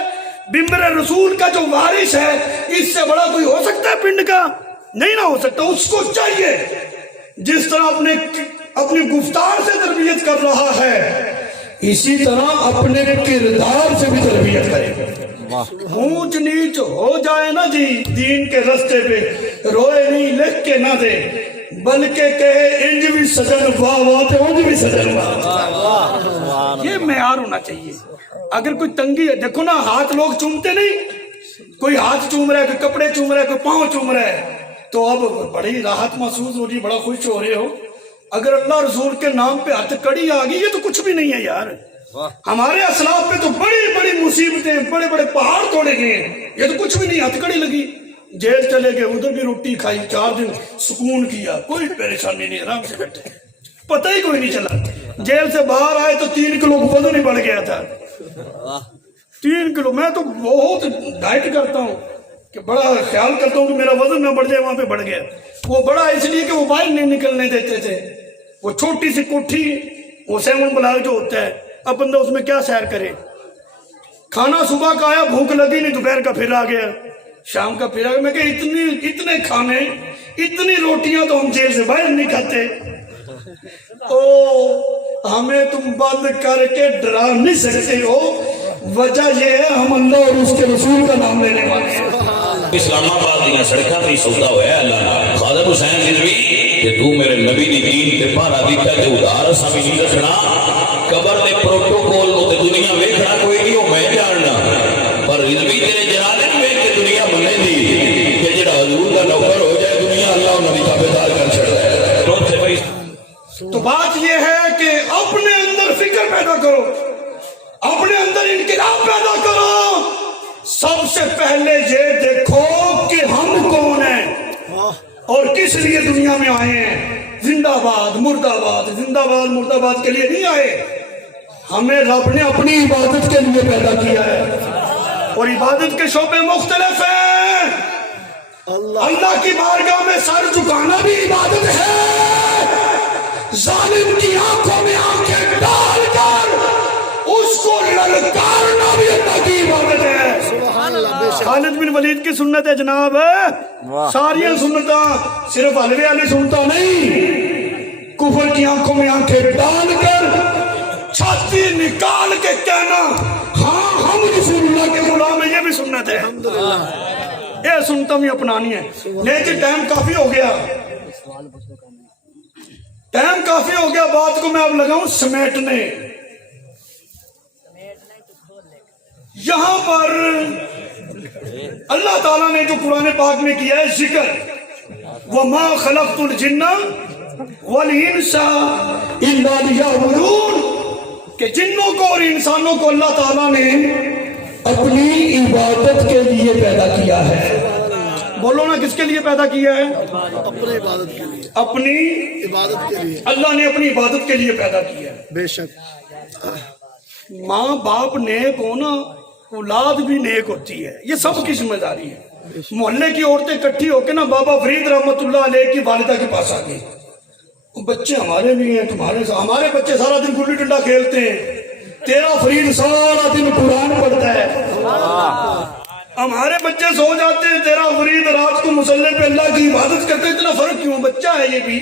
بمبر رسول کا جو وارث ہے. اس سے بڑا کوئی ہو سکتا ہے پنڈ کا؟ نہیں نہ ہو سکتا. اس کو چاہیے جس طرح اپنی گفتار سے تربیت کر رہا ہے, اسی طرح اپنے کردار سے بھی تربیت کرے. اونچ نیچ ہو جائے نا جی دین کے رستے پہ, روئے نہیں لکھ کے نہ دے, بلکہ کہے انج بھی سجن واہ واہ تے انج بھی سجن واہ. یہ معیار ہونا چاہیے. اگر کوئی تنگی ہے, دیکھو نا ہاتھ لوگ چومتے نہیں, کوئی ہاتھ چوم رہا ہے, کوئی کپڑے چوم رہا ہے, کوئی پاؤں چوم رہا ہے, تو اب بڑی راحت محسوس ہو رہی, بڑا خوش ہو رہے ہو. اگر اللہ رسول کے نام پہ ہتھ کڑی آ گئی, یہ تو کچھ بھی نہیں ہے یار. ہمارے اسلاف پہ تو بڑی بڑی مصیبتیں, بڑے بڑے پہاڑ توڑے گئے, یہ تو کچھ بھی نہیں. ہتھ کڑی لگی, جیل چلے گئے, ادھر بھی روٹی کھائی, 4 دن سکون کیا, کوئی پریشانی نہیں, آرام سے بیٹھے, پتہ ہی کوئی نہیں چلا. جیل سے باہر آئے تو 3 کلو وزن ہی بڑھ گیا تھا. 3 کلو. میں تو بہت ڈائٹ کرتا ہوں, کہ بڑا خیال کرتا ہوں کہ میرا وزن نہ بڑھ جائے, وہاں پہ بڑھ گیا. وہ بڑا اس لیے کہ وہ باہر نہیں نکلنے دیتے تھے. وہ چھوٹی سی کوٹھی, وہ 7 بلاک جو ہوتا ہے, اب بندہ اس میں کیا سیر کرے. کھانا صبح کا آیا, بھوک لگی نہیں, دوپہر کا پھر آ گیا, شام کا پھر آ گیا. میں کہ اتنے کھانے, اتنی روٹیاں تو ہم جیل سے باہر نہیں کھاتے. او ہمیں تم بند کر کے ڈرا نہیں سکتے ہو, وجہ یہ ہے ہم اللہ اور اس کے رسول کا نام لینے والے ہیں. اسلام آباد دیا سڑکاں تے سودا ہویا اللہ خادم حسین رضوی کہ تو میرے نبی دی دین تے پہرا دیتا تے ادھار اساں بھی نہیں رکھنا. قبر دے پروٹوکول تے دنیا ویکھنا کوئی نہیں, او میں جاننا, پر رضوی تیرے جلالے نوں ویکھ کے دنیا مننے دی کہ جڑا حضور دا نوکر ہو جائے دنیا اللہ انہاں دی تابعدار کر چھڑدا ہے. تو بات یہ ہے کہ اپنے اندر فکر پیدا کرو, اپنے اندر انقلاب پیدا کرو. سب سے پہلے یہ دیکھو کہ ہم کون ہیں اور کس لیے دنیا میں آئے ہیں. زندہ باد مرد آباد, زندہ باد مرد آباد کے لیے نہیں آئے. ہمیں رب نے اپنی عبادت کے لیے پیدا کیا ہے, اور عبادت کے شعبے مختلف ہیں. اللہ کی بارگاہ میں سر جھکانا بھی عبادت ہے, ظالم کی آنکھوں میں آنکھیں ڈال کر اس کو للکارنا بھی اللہ کی عبادت ہے. خالد بن ولید کی سنت ہے جناب, ساری سنتاں, صرف حلوے والی سنتا نہیں. کفر کی آنکھوں میں آنکھیں ڈال کر چھاتی نکال کے کہنا ہاں ہم رسول اللہ کے غلام ہیں, یہ بھی سنت ہے. یہ سنتا بھی اپنانی ہے. لیکن ٹائم کافی ہو گیا, ٹائم کافی ہو گیا, بات کو میں اب لگاؤں سمیٹنے. یہاں پر اللہ تعالیٰ نے جو قرآن پاک میں کیا ہے ذکر, وَمَا خَلَقْتُ الْجِنَّ وَالْإِنسَ إِلَّا لِيَعْبُدُونَ, کہ جنوں کو اور انسانوں کو اللہ تعالیٰ نے اپنی عبادت کے لیے پیدا کیا ہے. بولو نا, کس کے لیے پیدا کیا ہے؟ اپنی عبادت کے لیے, اپنی عبادت کے لیے. اللہ نے اپنی عبادت کے لیے پیدا کیا ہے. بے شک. ماں باپ نیک ہونا, اولاد بھی نیک ہوتی ہے, یہ سب کی ذمہ داری ہے. محلے کی عورتیں اکٹھی ہو کے نا بابا فرید رحمت اللہ علیہ کی والدہ کے پاس آ گئی, بچے ہمارے بھی ہیں, ہمارے بچے سارا دن گلی ڈنڈا کھیلتے ہیں, تیرا فرید سارا دن قرآن پڑھتا ہے. ہمارے بچے سو جاتے ہیں، تیرا فرید رات کو مصلی پہ اللہ کی عبادت کرتے، اتنا فرق کیوں؟ بچہ ہے یہ بھی۔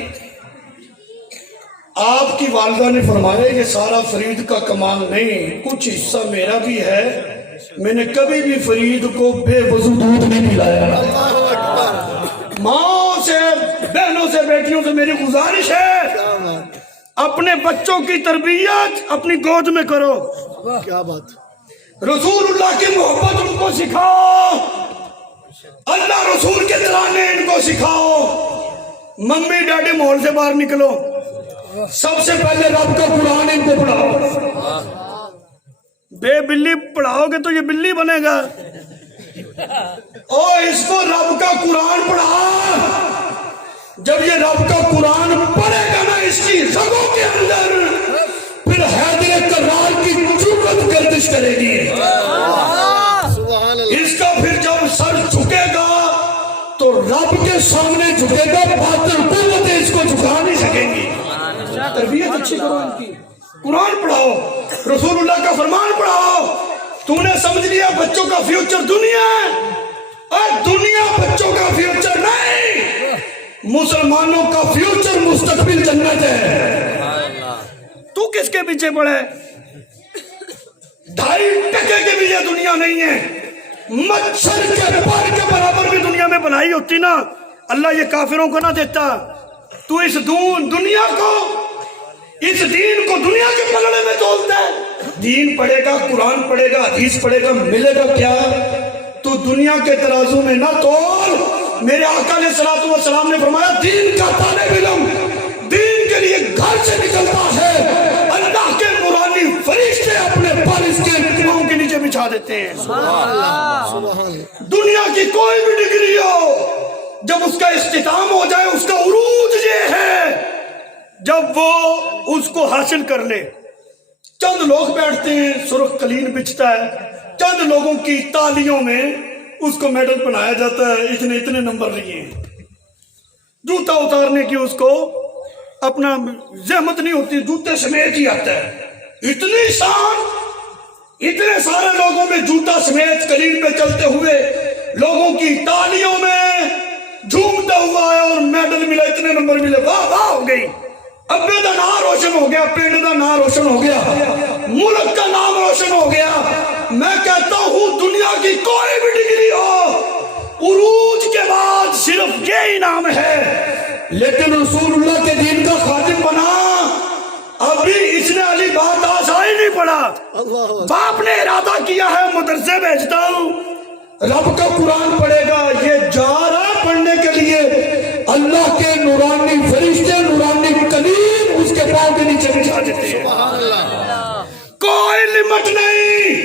آپ کی والدہ نے فرمایا یہ سارا فرید کا کمال نہیں، کچھ حصہ میرا بھی ہے، میں نے کبھی بھی فرید کو بے وضو دودھ نہیں پلایا۔ ماں سے، بہنوں سے، بیٹیوں سے میری گزارش ہے، اپنے بچوں کی تربیت اپنی گود میں کرو، کیا بات، رسول اللہ کی محبت ان کو سکھاؤ، اللہ رسول کے ترانے ان کو سکھاؤ۔ ممی ڈیڈی ماحول سے باہر نکلو، سب سے پہلے رب کا قرآن ان کو پڑھاؤ۔ بے بلی پڑھاؤ گے تو یہ بلی بنے گا، اور اس کو رب کا قرآن پڑھا۔ جب یہ رب کا قرآن پڑھے گا نا اس کی رگوں کے اندر، پھر حیدر کرار کی جرأت گردش کرے گی، سبحان اللہ، اس کا پھر جب سر جھکے گا تو رب کے سامنے جھکے گا، باطل قوتیں اس کو جھکا نہیں سکیں گی۔ تربیت اچھی کرو ان کی، قرآن پڑھاؤ، رسول اللہ کا فرمان پڑھاؤ۔ تو نے سمجھ لیا بچوں کا فیوچر دنیا ہے، اور دنیا بچوں کا فیوچر نہیں، مسلمانوں کا فیوچر مستقبل جنت ہے۔ تو کس کے پیچھے پڑے؟ 2.5% کے بھی یہ دنیا نہیں ہے، مچھر کے پر کے برابر بھی دنیا میں بنائی ہوتی نا، اللہ یہ کافروں کو نہ دیتا۔ تو اس دنیا کو، اس دین کو دنیا کے پلڑے میں تولتا ہے۔ دین پڑھے گا، قرآن پڑھے گا، حدیث پڑھے گا، ملے گا کیا؟ تو دنیا کے ترازو میں نہ تول۔ میرے آقا علیہ الصلوۃ والسلام نے فرمایا دین کا طالب علم دین کے لیے گھر سے نکلتا ہے، اللہ کے نورانی فرشتے اپنے پر اس کے پاؤں کے نیچے بچھا دیتے ہیں۔ سبحان اللہ، دنیا کی کوئی بھی ڈگری ہو، جب اس کا اختتام ہو جائے، اس کا عروج یہ ہے جب وہ اس کو حاصل کر لے۔ چند لوگ بیٹھتے ہیں، سرخ قلین بچھتا ہے، چند لوگوں کی تالیوں میں اس کو میڈل پہنایا جاتا ہے، اتنے نمبر لیے ہیں۔ جوتا اتارنے کی اس کو اپنا زحمت نہیں ہوتی، جوتے سمیت ہی آتا ہے۔ اتنی شان، اتنے سارے لوگوں میں جوتا سمیت قلین پہ چلتے ہوئے لوگوں کی تالیوں میں جھومتا ہوا ہے اور میڈل ملا، اتنے نمبر ملے، واہ واہ ہو گئی۔ ابے دا نام روشن ہو گیا، پنڈ دا نام روشن ہو گیا، ملک کا نام روشن ہو گیا۔ میں کہتا ہوں دنیا کی کوئی بھی ڈگری ہو، عروج کے بعد صرف یہ انعام ہے، لیکن رسول اللہ کے دین کا خادم بنا، ابھی اس نے علی بات آسائی نہیں پڑھا، باپ نے ارادہ کیا ہے مدرسے بھیجتا ہوں، رب کا قرآن پڑھے گا، یہ جا رہا پڑھنے کے لیے، اللہ کے نورانی فرشتے نورانی کلیم اس کے پاؤں کے نیچے بچھا دیتے ہیں۔ کوئی لمٹ نہیں،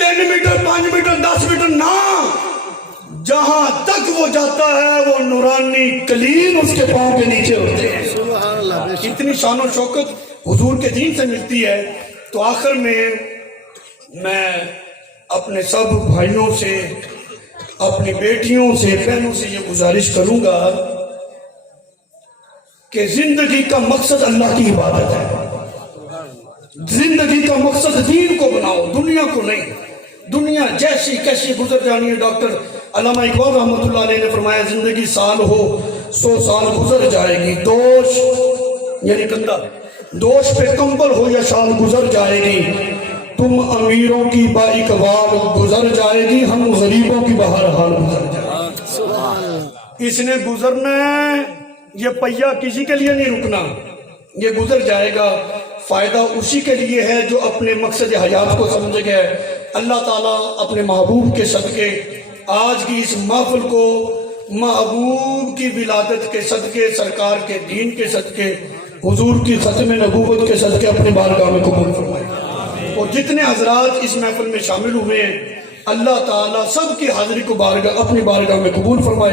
3 میٹر 5 میٹر 10 میٹر نہ، جہاں تک وہ جاتا ہے وہ نورانی کلیم اس کے پاؤں کے نیچے ہوتے ہیں۔ سبحان اللہ، اتنی شان و شوکت حضور کے دین سے ملتی ہے۔ تو آخر میں اپنے سب بھائیوں سے، اپنی بیٹیوں سے، بہنوں سے یہ گزارش کروں گا کہ زندگی کا مقصد اللہ کی عبادت ہے، زندگی کا مقصد دین کو بناؤ، دنیا کو نہیں۔ دنیا جیسی کیسی گزر جانی ہے۔ ڈاکٹر علامہ اقبال رحمۃ اللہ علیہ نے فرمایا زندگی سال ہو 100 سال گزر جائے گی، دوش یعنی گندا، دوش پہ کمبل ہو یا شال گزر جائے گی، تم امیروں کی با اقبال گزر جائے گی، ہم غریبوں کی بہرحال گزر جائے گی۔ اس نے گزرنا ہے، یہ پہیا کسی کے لیے نہیں رکنا، یہ گزر جائے گا۔ فائدہ اسی کے لیے ہے جو اپنے مقصد حیات کو سمجھ گئے۔ اللہ تعالیٰ اپنے محبوب کے صدقے آج کی اس محفل کو محبوب کی ولادت کے صدقے، سرکار کے دین کے صدقے، حضور کی ختم نبوت کے صدقے اپنے بارگاہ میں قبول فرمائے۔ اور جتنے حضرات اس محفل میں شامل ہوئے ہیں، اللہ تعالیٰ سب کی حاضری کو اپنی بارگاہ میں قبول فرمائے۔